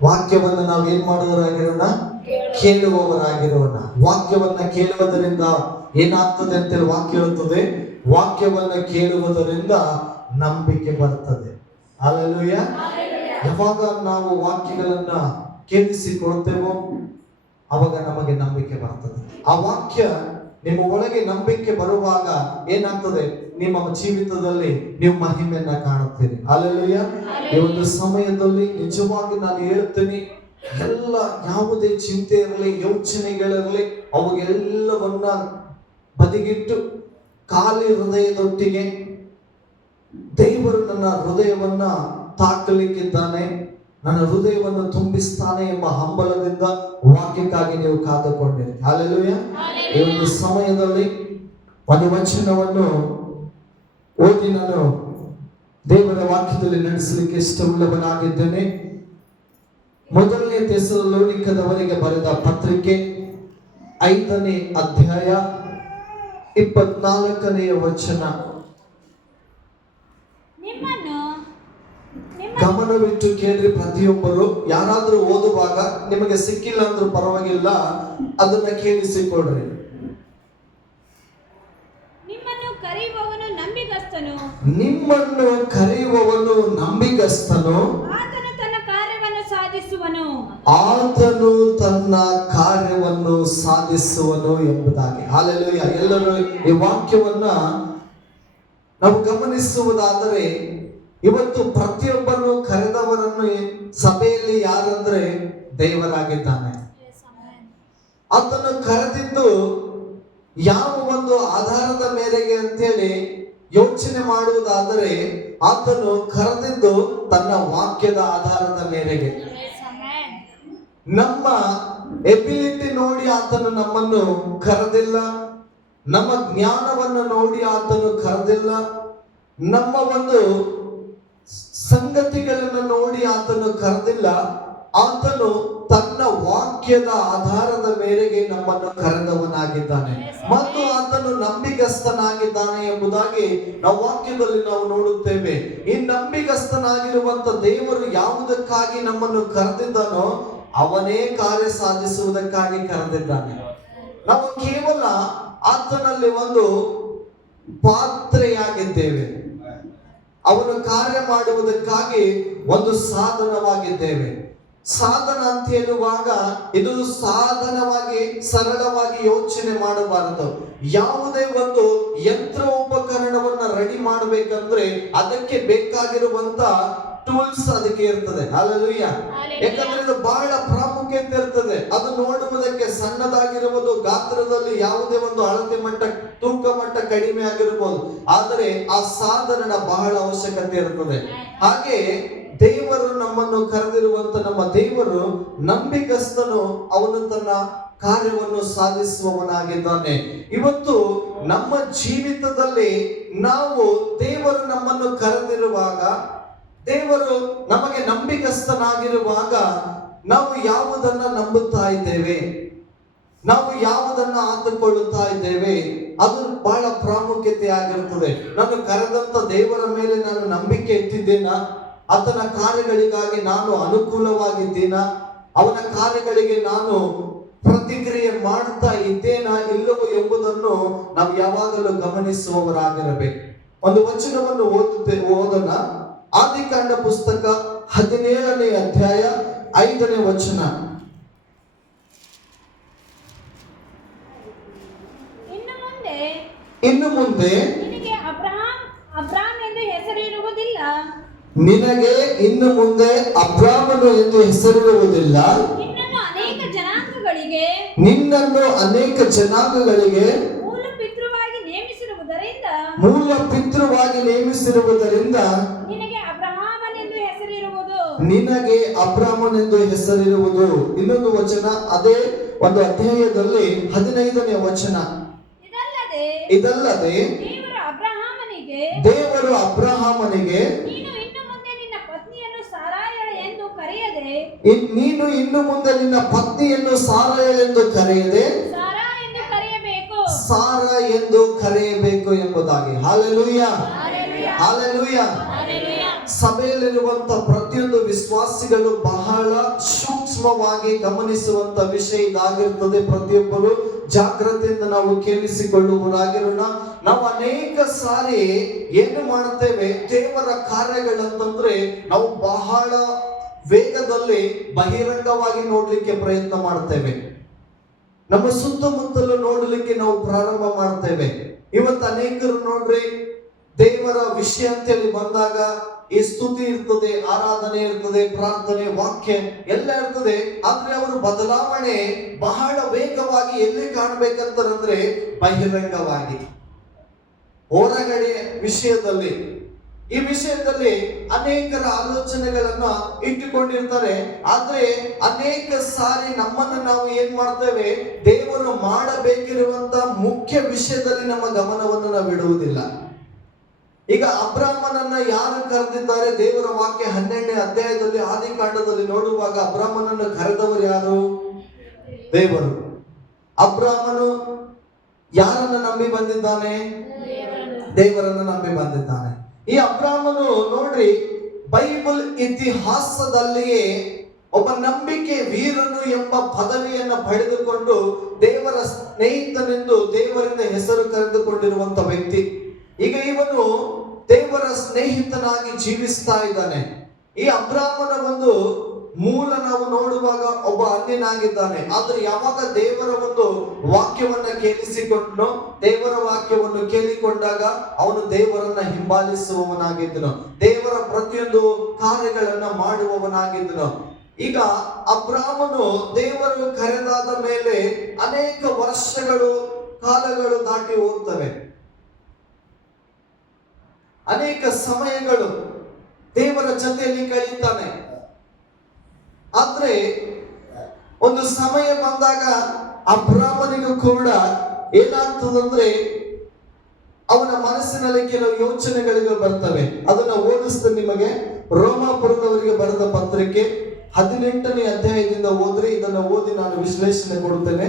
ವಾಕ್ಯವನ್ನು ನಾವು ಏನ್ ಮಾಡುವವರಾಗಿರೋಣ? ಕೇಳುವವರಾಗಿರೋಣ. ವಾಕ್ಯವನ್ನ ಕೇಳುವುದರಿಂದ ಏನಾಗ್ತದೆ ಅಂತೇಳಿ ವಾಕ್ಯ ಹೇಳುತ್ತದೆ. ವಾಕ್ಯವನ್ನ ಕೇಳುವುದರಿಂದ ನಂಬಿಕೆ ಬರ್ತದೆ. ಹಲ್ಲೆಲೂಯ. ಯಾವಾಗ ನಾವು ವಾಕ್ಯಗಳನ್ನ ಕೇಳಿಸಿಕೊಳ್ತೇವೋ ಅವಾಗ ನಮಗೆ ನಂಬಿಕೆ ಬರ್ತದೆ. ಆ ವಾಕ್ಯ ನಿಮ್ಮ ಒಳಗೆ ನಂಬಿಕೆ ಬರುವಾಗ ಏನಾಗ್ತದೆ? ನಿಮ್ಮ ಜೀವಿತದಲ್ಲಿ ನೀವು ಮಹಿಮೆಯನ್ನ ಕಾಣುತ್ತೀರಿ. ಹಲ್ಲೆಲೂಯ. ಈ ಒಂದು ಸಮಯದಲ್ಲಿ ನಿಜವಾಗಿ ನಾನು ಹೇಳ್ತೀನಿ, ಎಲ್ಲ ಯಾವುದೇ ಚಿಂತೆ ಇರಲಿ, ಯೋಚನೆಗಳಿರಲಿ, ಅವುಗೆಲ್ಲವನ್ನ ಬದಿಗಿಟ್ಟು ಖಾಲಿ ಹೃದಯದೊಟ್ಟಿಗೆ ದೇವರು ನನ್ನ ಹೃದಯವನ್ನ ತಾಕಲಿಕ್ಕಿದ್ದಾನೆ, ನನ್ನ ಹೃದಯವನ್ನು ತುಂಬಿಸ್ತಾನೆ ಎಂಬ ಹಂಬಲದಿಂದ ವಾಕ್ಯಕ್ಕಾಗಿ ನೀವು ಕಾದುಕೊಂಡಿರಿ. ಹಲ್ಲೆಲೂಯ. ಈ ಒಂದು ಸಮಯದಲ್ಲಿ ಒಂದು ವಚನವನ್ನು ಓದಿ ನಾನು ದೇವರ ವಾಕ್ಯದಲ್ಲಿ ನಡೆಸಲಿಕ್ಕೆ ಇಷ್ಟವುಳ್ಳವನಾಗಿದ್ದೇನೆ. ಮೊದಲನೇ ಥೆಸಲೋನಿಕದವರಿಗೆ ಬರೆದ ಪತ್ರಿಕೆ 5ನೇ ಅಧ್ಯಾಯ 24ನೇ ವಚನ. ಗಮನವಿಟ್ಟು ಕೇಳ್ರಿ ಪ್ರತಿಯೊಬ್ಬರು. ಯಾರಾದ್ರೂ ಓದುವಾಗ ನಿಮಗೆ ಸಿಕ್ಕಿಲ್ಲ ಅಂದ್ರೂ ಪರವಾಗಿಲ್ಲ, ಅದನ್ನ ಕೇಳಿಸಿಕೊಡ್ರಿ. ನಿಮ್ಮನ್ನು ಕರೆಯುವವನು ನಂಬಿಗಸ್ತನು, ಆತನು ತನ್ನ ಕಾರ್ಯವನ್ನು ಸಾಧಿಸುವನು ಎಂಬುದಾಗಿ. ಹಲ್ಲೆಲೂಯ. ಎಲ್ಲರೂ ಈ ವಾಕ್ಯವನ್ನ ನಾವು ಗಮನಿಸುವುದಾದರೆ, ಇವತ್ತು ಪ್ರತಿಯೊಬ್ಬನು ಕರೆದವರನ್ನು ಸಭೆಯಲ್ಲಿ ಯಾರಂದ್ರೆ ದೇವರಾಗಿದ್ದಾನೆ. ಆತನು ಕರೆದಿದ್ದು ಯಾವ ಒಂದು ಆಧಾರದ ಮೇರೆಗೆ ಅಂತೇಳಿ ಯೋಚನೆ ಮಾಡುವುದಾದರೆ, ಆತನು ಕರೆದಿದ್ದು ತನ್ನ ವಾಕ್ಯದ ಆಧಾರದ ಮೇರೆಗೆ. ನಮ್ಮ ಎಬಿಲಿಟಿ ನೋಡಿ ಆತನು ನಮ್ಮನ್ನು ಕರೆದಿಲ್ಲ, ನಮ್ಮ ಜ್ಞಾನವನ್ನು ನೋಡಿ ಆತನು ಕರೆದಿಲ್ಲ, ನಮ್ಮ ಒಂದು ಸಂಗತಿಗಳನ್ನು ನೋಡಿ ಆತನು ಕರೆದಿಲ್ಲ. ಆತನು ತನ್ನ ವಾಕ್ಯದ ಆಧಾರದ ಮೇರೆಗೆ ನಮ್ಮನ್ನು ಕರೆದವನಾಗಿದ್ದಾನೆ ಮತ್ತು ಆತನು ನಂಬಿಗಸ್ತನಾಗಿದ್ದಾನೆ ಎಂಬುದಾಗಿ ನಾವು ವಾಕ್ಯದಲ್ಲಿ ನಾವು ನೋಡುತ್ತೇವೆ. ಈ ನಂಬಿಗಸ್ತನಾಗಿರುವಂತ ದೇವರು ಯಾವುದಕ್ಕಾಗಿ ನಮ್ಮನ್ನು ಕರೆದಿದ್ದಾನೋ ಅವನೇ ಕಾರ್ಯ ಸಾಧಿಸುವುದಕ್ಕಾಗಿ ಕರೆದಿದ್ದಾನೆ. ನಾವು ಕೇವಲ ಆತನಲ್ಲಿ ಒಂದು ಪಾತ್ರೆಯಾಗಿದ್ದೇವೆ, ಅವನು ಕಾರ್ಯ ಮಾಡುವುದಕ್ಕಾಗಿ ಒಂದು ಸಾಧನವಾಗಿದ್ದೇವೆ. ಸಾಧನ ಅಂತ ಹೇಳುವಾಗ ಇದು ಸಾಧನವಾಗಿ ಸರಳವಾಗಿ ಯೋಚನೆ ಮಾಡಬಾರದು. ಯಾವುದೇ ಒಂದು ಯಂತ್ರ ಉಪಕರಣವನ್ನ ರೆಡಿ ಮಾಡಬೇಕಂದ್ರೆ ಅದಕ್ಕೆ ಬೇಕಾಗಿರುವಂತ ಟೂಲ್ಸ್ ಅದಕ್ಕೆ ಇರ್ತದೆ. ಹಲ್ಲೆಲೂಯ. ಯಾಕಂದ್ರೆ ಇದು ಬಹಳ ಪ್ರಾಮುಖ್ಯತೆ ಇರ್ತದೆ. ಅದು ನೋಡುವುದಕ್ಕೆ ಸಣ್ಣದಾಗಿರುವುದು, ಗಾತ್ರದಲ್ಲಿ ಯಾವುದೇ ಒಂದು ಅಳತೆ ಮಟ್ಟ, ತೂಕ ಮಟ್ಟ ಕಡಿಮೆ ಆಗಿರಬಹುದು, ಆದರೆ ಆ ಸಾಧನದ ಬಹಳ ಅವಶ್ಯಕತೆ ಇರ್ತದೆ. ಹಾಗೆ ದೇವರು ನಮ್ಮನ್ನು ಕರೆದಿರುವಂತ ನಮ್ಮ ದೇವರು ನಂಬಿಗಸ್ತನು, ಅವನು ತನ್ನ ಕಾರ್ಯವನ್ನು ಸಾಧಿಸುವವನಾಗಿದ್ದಾನೆ. ಇವತ್ತು ನಮ್ಮ ಜೀವಿತದಲ್ಲಿ ನಾವು ದೇವರು ನಮ್ಮನ್ನು ಕರೆದಿರುವಾಗ, ದೇವರು ನಮಗೆ ನಂಬಿಗಸ್ತನಾಗಿರುವಾಗ ನಾವು ಯಾವುದನ್ನ ನಂಬುತ್ತಾ ಇದ್ದೇವೆ, ನಾವು ಯಾವುದನ್ನ ಆತುಕೊಳ್ಳುತ್ತಾ ಇದ್ದೇವೆ, ಅದು ಬಹಳ ಪ್ರಾಮುಖ್ಯತೆ ಆಗಿರುತ್ತದೆ. ನಾನು ಕರೆದಂತ ದೇವರ ಮೇಲೆ ನಾನು ನಂಬಿಕೆ ಇಟ್ಟಿದ್ದೇನಾ? ಆತನ ಕಾರ್ಯಗಳಿಗಾಗಿ ನಾನು ಅನುಕೂಲವಾಗಿದ್ದೀನ? ಅವನ ಕಾರ್ಯಗಳಿಗೆ ನಾನು ಪ್ರತಿಕ್ರಿಯೆ ಮಾಡುತ್ತಾ ಇದ್ದೇನಾ ಇಲ್ಲವೋ ಎಂಬುದನ್ನು ನಾವು ಯಾವಾಗಲೂ ಗಮನಿಸುವವರಾಗಿರಬೇಕು. ಒಂದು ವಚನವನ್ನು ಓದೋಣ. ಆದಿಕಾಂಡ ಪುಸ್ತಕ 17ನೇ ಅಧ್ಯಾಯ 5ನೇ ವಚನ. ಇನ್ನು ಮುಂದೆ ನಿನಗೆ ಅಬ್ರಾಮ್ ಎಂದು ಹೆಸರಿರುವುದಿಲ್ಲ, ನಿನಗೆ ಇನ್ನು ಮುಂದೆ ಅಬ್ರಾಮನು ಎಂದು ಹೆಸರಿರುವುದಿಲ್ಲ, ನಿನ್ನನ್ನು ಅನೇಕ ಜನಾಂಗಗಳಿಗೆ ಮೂಲ ಪಿತೃವಾಗಿ ನೇಮಿಸಿರುವುದರಿಂದ ನಿನಗೆ ಅಬ್ರಾಮನೆಂದು ಹೆಸರಿರುವುದು. ಇನ್ನೊಂದು ವಚನ ಅದೇ ಒಂದು ಅಧ್ಯಾಯದಲ್ಲಿ 15ನೇ ವಚನ. ಇದಲ್ಲದೆ ದೇವರು ಅಬ್ರಹಾಮನಿಗೆ ನೀನು ಇನ್ನು ಮುಂದೆ ನಿನ್ನ ಪತ್ನಿಯನ್ನು ಸಾರಾಯಳೆಂದು ಕರೆಯದೆ ಸಾರಾ ಎಂದು ಕರೆಯಬೇಕು ಎಂಬುದಾಗಿ. Hallelujah, hallelujah. ಸಭೆಯಲ್ಲಿರುವಂತ ಪ್ರತಿಯೊಂದು ವಿಶ್ವಾಸಿಗಳು ಬಹಳ ಸೂಕ್ಷ್ಮವಾಗಿ ಗಮನಿಸುವಂತ ವಿಷಯ ಇದಾಗಿರ್ತದೆ. ಪ್ರತಿಯೊಬ್ಬರು ಜಾಗ್ರತೆಯಿಂದ ನಾವು ಕೇಳಿಸಿಕೊಳ್ಳುವುದಾಗಿರೋಣ. ನಾವು ಅನೇಕ ಸಾರಿ ಏನು ಮಾಡ್ತೇವೆ, ದೇವರ ಕಾರ್ಯಗಳಂತಂದ್ರೆ ನಾವು ಬಹಳ ವೇಗದಲ್ಲಿ ಬಹಿರಂಗವಾಗಿ ನೋಡ್ಲಿಕ್ಕೆ ಪ್ರಯತ್ನ ಮಾಡ್ತೇವೆ. ನಮ್ಮ ಸುತ್ತಮುತ್ತಲು ನೋಡಲಿಕ್ಕೆ ನಾವು ಪ್ರಾರಂಭ ಮಾಡ್ತೇವೆ. ಇವತ್ತು ಅನೇಕರು ನೋಡ್ರಿ, ದೇವರ ವಿಷಯ ಅಂತೇಳಿ ಬಂದಾಗ ಈ ಸ್ತುತಿ ಇರ್ತದೆ, ಆರಾಧನೆ ಇರ್ತದೆ, ಪ್ರಾರ್ಥನೆ, ವಾಕ್ಯ ಎಲ್ಲ ಇರ್ತದೆ. ಆದ್ರೆ ಅವರು ಬದಲಾವಣೆ ಬಹಳ ವೇಗವಾಗಿ ಎಲ್ಲಿ ಕಾಣ್ಬೇಕಂತಂದ್ರೆ ಬಹಿರಂಗವಾಗಿ, ಹೊರಗಡೆ ವಿಷಯದಲ್ಲಿ. ಈ ವಿಷಯದಲ್ಲಿ ಅನೇಕರ ಆಲೋಚನೆಗಳನ್ನ ಇಟ್ಟುಕೊಂಡಿರ್ತಾರೆ. ಆದ್ರೆ ಅನೇಕ ಸಾರಿ ನಮ್ಮನ್ನು ನಾವು ಏನ್ ಮಾಡ್ತೇವೆ, ದೇವರು ಮಾಡಬೇಕಿರುವಂತ ಮುಖ್ಯ ವಿಷಯದಲ್ಲಿ ನಮ್ಮ ಗಮನವನ್ನು ನಾವು ಇಡುವುದಿಲ್ಲ. ಈಗ ಅಬ್ರಾಮನನ್ನ ಯಾರು ಕರೆದಿದ್ದಾರೆ? ದೇವರ ವಾಕ್ಯ 12ನೇ ಅಧ್ಯಾಯದಲ್ಲಿ ಆದಿಕಾಂಡದಲ್ಲಿ ನೋಡುವಾಗ ಅಬ್ರಾಮನನ್ನು ಕರೆದವರು ಯಾರು? ದೇವರು. ಅಬ್ರಾಮನು ಯಾರನ್ನ ನಂಬಿ ಬಂದಿದ್ದಾನೆ? ದೇವರನ್ನು ನಂಬಿ ಬಂದಿದ್ದಾನೆ. ಈ ಅಬ್ರಾಮನು ನೋಡ್ರಿ, ಬೈಬಲ್ ಇತಿಹಾಸದಲ್ಲಿಯೇ ಒಬ್ಬ ನಂಬಿಕೆ ವೀರನು ಎಂಬ ಪದವಿಯನ್ನು ಪಡೆದುಕೊಂಡು ದೇವರ ಸ್ನೇಹಿತನೆಂದು ದೇವರಿಂದ ಹೆಸರು ಕರೆದುಕೊಂಡಿರುವಂತ ವ್ಯಕ್ತಿ. ಈಗ ಇವನು ದೇವರ ಸ್ನೇಹಿತನಾಗಿ ಜೀವಿಸ್ತಾ ಇದ್ದಾನೆ. ಈ ಅಬ್ರಾಮನ ಒಂದು ಮೂಲ ನಾವು ನೋಡುವಾಗ ಒಬ್ಬ ಅನ್ಯನಾಗಿದ್ದಾನೆ. ಆದ್ರೆ ಯಾವಾಗ ದೇವರ ಒಂದು ವಾಕ್ಯವನ್ನ ಕೇಳಿಸಿಕೊಂಡು, ದೇವರ ವಾಕ್ಯವನ್ನು ಕೇಳಿಕೊಂಡಾಗ ಅವನು ದೇವರನ್ನ ಹಿಂಬಾಲಿಸುವವನಾಗಿದ್ದನು, ದೇವರ ಪ್ರತಿಯೊಂದು ಕಾರ್ಯಗಳನ್ನ ಮಾಡುವವನಾಗಿದ್ದನು. ಈಗ ಅಬ್ರಾಮನು ದೇವರು ಕರೆದಾದ ಮೇಲೆ ಅನೇಕ ವರ್ಷಗಳು, ಕಾಲಗಳು ದಾಟಿ ಹೋಗ್ತವೆ. ಅನೇಕ ಸಮಯಗಳು ದೇವರ ಜೊತೆಯಲ್ಲಿ ಕಳೀತಾನೆ. ಆದ್ರೆ ಒಂದು ಸಮಯ ಬಂದಾಗ ಅಬ್ರಾಮನಿಗೂ ಕೂಡ ಏನಾಗ್ತದಂದ್ರೆ ಅವನ ಮನಸ್ಸಿನಲ್ಲಿ ಕೆಲವು ಯೋಚನೆಗಳಿಗೆ ಬರ್ತವೆ. ಅದನ್ನ ಓದಿಸ್ತೇನೆ ನಿಮಗೆ. ರೋಮಾಪುರದವರಿಗೆ ಬರೆದ ಪತ್ರಿಕೆ 18ನೇ ಅಧ್ಯಾಯದಿಂದ ಓದ್ರಿ. ಇದನ್ನ ಓದಿ ನಾನು ವಿಶ್ಲೇಷಣೆ ಕೊಡುತ್ತೇನೆ.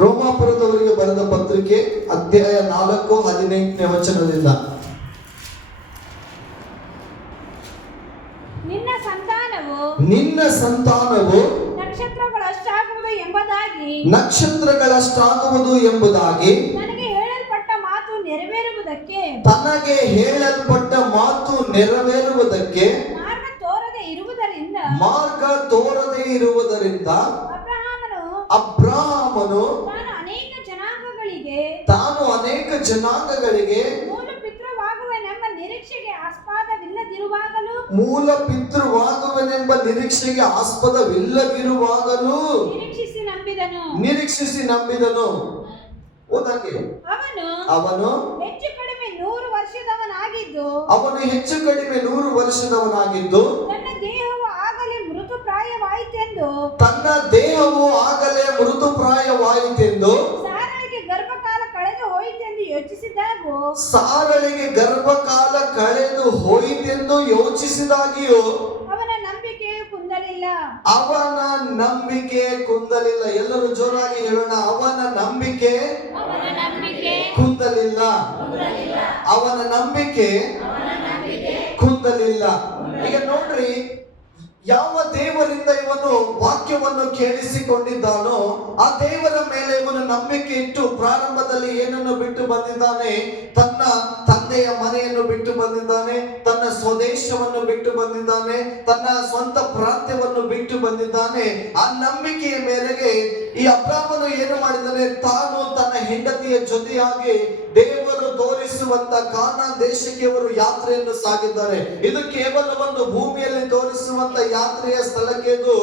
ರೋಮಾಪುರದವರಿಗೆ ಬರೆದ ಪತ್ರಿಕೆ ಅಧ್ಯಾಯ 4:18ನೇ ವಚನದಿಂದ. ನಿನ್ನ ಸಂತಾನವು ನಕ್ಷತ್ರಗಳಷ್ಟಾಗುವುದು ಎಂಬುದಾಗಿ ನನಗೆ ಹೇಳಲ್ಪಟ್ಟ ಮಾತು ನೆರವೇರುವುದಕ್ಕೆ ಮಾರ್ಗ ತೋರದೆ ಇರುವುದರಿಂದ ಅಬ್ರಾಮನು ತಾನು ಅನೇಕ ಜನಾಂಗಗಳಿಗೆ ಮೂಲ ಪಿತೃವಾಗುವನೆಂಬ ನಿರೀಕ್ಷೆಗೆ ಆಸ್ಪದವಿಲ್ಲದಿರುವಾಗಲೂ ನಿರೀಕ್ಷಿಸಿ ನಂಬಿದನು. ಅವನು ಹೆಚ್ಚು ಕಡಿಮೆ 100 ವರ್ಷದವನಾಗಿದ್ದು ತನ್ನ ದೇಹವು ಆಗಲೇ ಮೃತುಪ್ರಾಯವಾಯಿತೆಂದು ಸಾರಳಿಗೆ ಗರ್ಭಕಾಲ ಕಳೆದು ಹೋಯಿತೆಂದು ಯೋಚಿಸಿದಾಗಿಯೂ ಅವನ ನಂಬಿಕೆ ಕುಂದಲಿಲ್ಲ. ಎಲ್ಲರೂ ಜೋರಾಗಿ ಹೇಳೋಣ, ಅವನ ನಂಬಿಕೆ ಕುಂದಲಿಲ್ಲ. ಅವನ ನಂಬಿಕೆ ಕುಂದಲಿಲ್ಲ. ಈಗ ನೋಡ್ರಿ, ಯಾವ ದೇವರಿಂದ ಇವನು ವಾಕ್ಯವನ್ನು ಕೇಳಿಸಿಕೊಂಡಿದ್ದಾನೋ ಆ ದೇವರ ಮೇಲೆ ಇವನು ನಂಬಿಕೆ ಇಟ್ಟು ಪ್ರಾರಂಭದಲ್ಲಿ ಏನನ್ನು ಬಿಟ್ಟು ಬಂದಿದ್ದಾನೆ? ತನ್ನ ತಂದೆಯ ಮನೆಯನ್ನು ಬಿಟ್ಟು ಬಂದಿದ್ದಾನೆ, ತನ್ನ ಸ್ವದೇಶವನ್ನು ಬಿಟ್ಟು ಬಂದಿದ್ದಾನೆ, ತನ್ನ ಸ್ವಂತ ಪ್ರಾಂತ್ಯವನ್ನು ಬಿಟ್ಟು ಬಂದಿದ್ದಾನೆ. ಆ ನಂಬಿಕೆಯ ಮೇರೆಗೆ ಈ ಅಬ್ರಾಮನು ಏನು ಮಾಡಿದ್ದಾನೆ? ತಾನು ತನ್ನ ಹೆಂಡತಿಯ ಜೊತೆಯಾಗಿ ದೇವರು ತೋರಿಸುವಂತ ಕಾನಾನ್ ದೇಶಕ್ಕೆ ಅವರು ಯಾತ್ರೆಯನ್ನು ಸಾಗಿದ್ದಾರೆ. ಇದು ಕೇವಲ ಒಂದು ಭೂಮಿಯಲ್ಲಿ ತೋರಿಸುವಂತ ಯಾತ್ರೆಯ ಸ್ಥಳಕ್ಕೆ ಇದು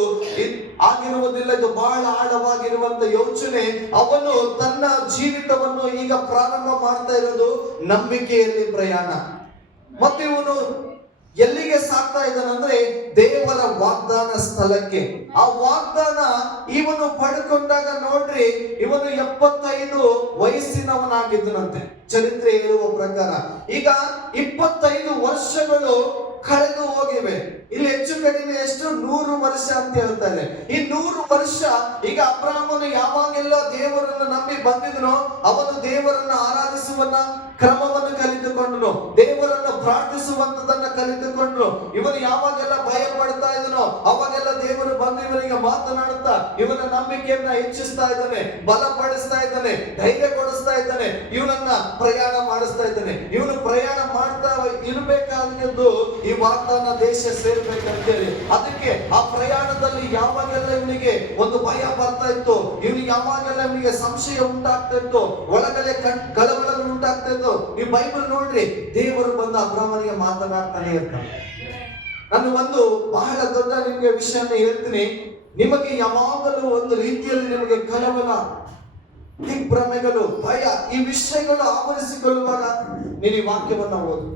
ಆಗಿರುವುದಿಲ್ಲ. ಇದು ಬಹಳ ಆಳವಾಗಿರುವಂತ ಯೋಚನೆ. ಅವನು ತನ್ನ ಜೀವಿತವನ್ನು ಈಗ ಪ್ರಾರಂಭ ಮಾಡ್ತಾ ಇರೋದು ನಂಬಿಕೆಯಲ್ಲಿ ಪ್ರಯಾಣ. ಮತ್ತೆ ಇವನು ಎಲ್ಲಿಗೆ ಸಾಕ್ತಾ ಇದ್ದಾನಂದ್ರೆ ದೇವರ ವಾಗ್ದಾನ ಸ್ಥಳಕ್ಕೆ. ಆ ವಾಗ್ದಾನ ಇವನು ಪಡ್ಕೊಂಡಾಗ ನೋಡ್ರಿ, ಇವನು 75 ವಯಸ್ಸಿನವನಾಗಿದ್ದನಂತೆ ಚರಿತ್ರೆ ಹೇಳುವ ಪ್ರಕಾರ. ಈಗ 25 ವರ್ಷಗಳು ಕಳೆದು ಹೋಗಿವೆ. ಇಲ್ಲಿ ಹೆಚ್ಚು ಕಡಿಮೆ ಎಷ್ಟು 100 ವರ್ಷ ಅಂತ ಹೇಳ್ತಾರೆ. ಈ 100 ವರ್ಷ ಈಗ ಅಬ್ರಹಾಮನು ಯಾವಾಗೆಲ್ಲ ದೇವರನ್ನು ನಂಬಿ ಬಂದಿದನೋ ಅವನು ದೇವರನ್ನು ಆರಾಧಿಸುವನ್ನ ಕ್ರಮವನ್ನು ಕಲಿತುಕೊಂಡನು, ದೇವರನ್ನು ಪ್ರಾರ್ಥಿಸುವಂತದನ್ನ ಕಲಿತುಕೊಂಡ್ರು. ಇವನು ಯಾವಾಗೆಲ್ಲ ಭಯ ಪಡ್ತಾ ಇದ್ದನೋ ಅವಾಗೆಲ್ಲ ದೇವರು ಬಂದು ಇವನಿಗೆ ಮಾತನಾಡುತ್ತಾ ಇವನ ನಂಬಿಕೆಯನ್ನ ಹೆಚ್ಚಿಸ್ತಾ ಇದ್ದಾನೆ, ಬಲಪಡಿಸ್ತಾ ಇದ್ದಾನೆ, ಧೈರ್ಯ ಕೊಡಿಸ್ತಾ ಇದ್ದಾನೆ, ಇವನನ್ನ ಪ್ರಯಾಣ ಮಾಡಿಸ್ತಾ ಇದ್ದಾನೆ. ಇವನು ಪ್ರಯಾಣ ಮಾಡ್ತಾ ಇರಬೇಕಾಗಿದ್ದು ಈ ವಾಗ್ದಾನ ದೇಶ ಸೇರ್ಬೇಕಂತೇಳಿ. ಅದಕ್ಕೆ ಆ ಪ್ರಯಾಣದಲ್ಲಿ ಯಾವಾಗೆಲ್ಲ ಇವನಿಗೆ ಒಂದು ಭಯ ಬರ್ತಾ ಇತ್ತು, ಇವನಿಗೆ ಯಾವಾಗೆಲ್ಲ ಇವನಿಗೆ ಸಂಶಯ ಉಂಟಾಗ್ತಾ ಇತ್ತು, ಒಳಗಡೆ ಕಳವಳಗಳು ಉಂಟಾಗ್ತಾ ಇತ್ತು. ಈ ಬೈಬಲ್ ನೋಡ್ರಿ, ದೇವರು ಬಂದು ಅಬ್ರಹಾಮನಿಗೆ ಮಾತನಾಡ್ತಾನೆ ಇರ್ತಾನೆ. ನಾನು ಒಂದು ಬಹಳ ದೊಡ್ಡ ನಿಮಗೆ ವಿಷಯನ ಹೇಳ್ತೀನಿ. ನಿಮಗೆ ಯಾವಾಗಲೂ ಒಂದು ರೀತಿಯಲ್ಲಿ ನಿಮಗೆ ಕಳವಳ, ದಿಗ್ಭ್ರಮೆಗಳು, ಭಯ, ಈ ವಿಷಯಗಳು ಆವರಿಸಿಕೊಳ್ಳುವಾಗ ನೀನು ಈ ವಾಕ್ಯವನ್ನ ಓದು,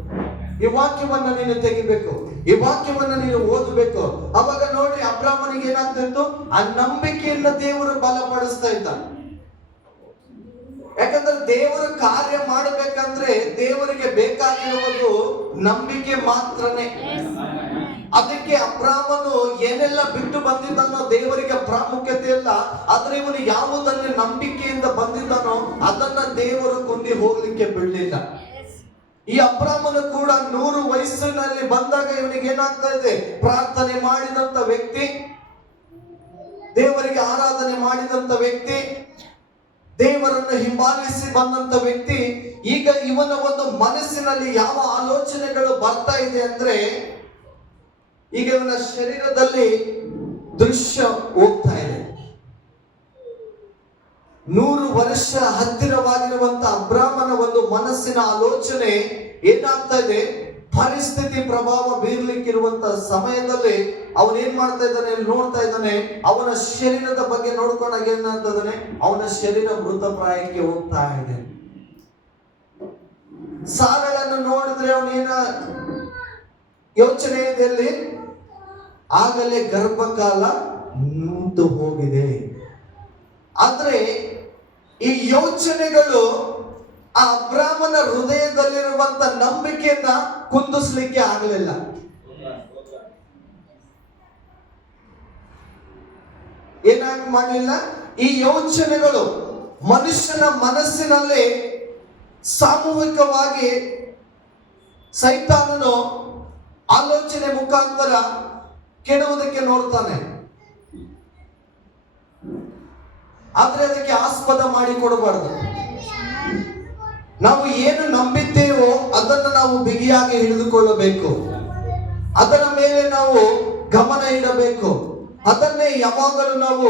ಈ ವಾಕ್ಯವನ್ನ ನೀನು ತೆಗಿಬೇಕು, ಈ ವಾಕ್ಯವನ್ನ ನೀನು ಓದಬೇಕು. ಅವಾಗ ನೋಡಿ ಅಬ್ರಹಾಮನಿಗೆ ಏನಾಗ್ತಾ ಇತ್ತು, ಆ ನಂಬಿಕೆಯನ್ನ ದೇವರು ಬಲಪಡಿಸ್ತಾ ಇದ್ದ. ಯಾಕಂದ್ರೆ ದೇವರು ಕಾರ್ಯ ಮಾಡಬೇಕಂದ್ರೆ ದೇವರಿಗೆ ಬೇಕಾಗಿರುವುದು ನಂಬಿಕೆ ಮಾತ್ರನೇ. ಅದಕ್ಕೆ ಅಬ್ರಹಾಮನು ಏನೆಲ್ಲ ಬಿಟ್ಟು ಬಂದಿದ್ದಾನೋ ದೇವರಿಗೆ ಪ್ರಾಮುಖ್ಯತೆ ಇಲ್ಲ, ಆದ್ರೆ ಇವನು ಯಾವುದನ್ನು ನಂಬಿಕೆಯಿಂದ ಬಂದಿದ್ದಾನೋ ಅದನ್ನ ದೇವರು ಕೊಂಡಿ ಹೋಗ್ಲಿಕ್ಕೆ ಬಿಡಲಿಲ್ಲ. ಈ ಅಬ್ರಹಾಮನು ಕೂಡ 100 ವಯಸ್ಸಿನಲ್ಲಿ ಬಂದಾಗ ಇವನಿಗೆ ಏನಾಗ್ತಾ ಇದೆ, ಪ್ರಾರ್ಥನೆ ಮಾಡಿದಂತ ವ್ಯಕ್ತಿ, ದೇವರಿಗೆ ಆರಾಧನೆ ಮಾಡಿದಂತ ವ್ಯಕ್ತಿ, ದೇವರನ್ನು ಹಿಂಬಾಲಿಸಿ ಬಂದಂತ ವ್ಯಕ್ತಿ, ಈಗ ಇವನ ಒಂದು ಮನಸ್ಸಿನಲ್ಲಿ ಯಾವ ಆಲೋಚನೆಗಳು ಬರ್ತಾ ಇದೆ ಅಂದ್ರೆ, ಈಗ ಇವನ ಶರೀರದಲ್ಲಿ ದೃಶ್ಯ ಹೋಗ್ತಾ ಇದೆ. 100 ವರ್ಷ ಹತ್ತಿರವಾಗಿರುವಂತ ಅಬ್ರಹಾಮನ ಒಂದು ಮನಸ್ಸಿನ ಆಲೋಚನೆ ಏನಾಗ್ತಾ ಇದೆ, ಪರಿಸ್ಥಿತಿ ಪ್ರಭಾವ ಬೀರ್ಲಿಕ್ಕಿರುವಂತ ಸಮಯದಲ್ಲಿ ಅವನೇನ್ ಮಾಡ್ತಾ ಇದ್ದಾನೆ, ನೋಡ್ತಾ ಇದ್ದಾನೆ, ಅವನ ಶರೀರದ ಬಗ್ಗೆ ನೋಡ್ಕೊಂಡಾಗ ಏನಾಗ್ತಾ ಇದ್ದಾನೆ, ಅವನ ಶರೀರ ಮೃತಪ್ರಾಯಕ್ಕೆ ಹೋಗ್ತಾ ಇದೆ. ಸಾರಳನ್ನು ನೋಡಿದ್ರೆ ಅವನೇನ ಯೋಚನೆ ಇದೆ ಅಲ್ಲಿ, ಆಗಲೇ ಗರ್ಭಕಾಲ ನಿಂತು ಹೋಗಿದೆ. ಆದ್ರೆ ಈ ಯೋಚನೆಗಳು ಆ ಅಬ್ರಹಾಮನ ಹೃದಯದಲ್ಲಿರುವಂತ ನಂಬಿಕೆಯನ್ನ ಕುಂದಿಸ್ಲಿಕ್ಕೆ ಆಗಲಿಲ್ಲ. ಏನಾಗಿ ಮಾಡಲಿಲ್ಲ, ಈ ಯೋಚನೆಗಳು ಮನುಷ್ಯನ ಮನಸ್ಸಿನಲ್ಲಿ ಸಾಮೂಹಿಕವಾಗಿ ಸೈತಾನನು ಆಲೋಚನೆ ಮುಖಾಂತರ ಕೆಡುವುದಕ್ಕೆ ನೋಡ್ತಾನೆ. ಆದ್ರೆ ಅದಕ್ಕೆ ಆಸ್ಪದ ಮಾಡಿ ಕೊಡಬಾರದು. ನಾವು ಏನು ನಂಬಿದ್ದೇವೋ ಅದನ್ನು ನಾವು ಬಿಗಿಯಾಗಿ ಹಿಡಿದುಕೊಳ್ಳಬೇಕು, ಅದರ ಮೇಲೆ ನಾವು ಗಮನ ಇಡಬೇಕು, ಅದನ್ನೇ ಯಾವಾಗಲೂ ನಾವು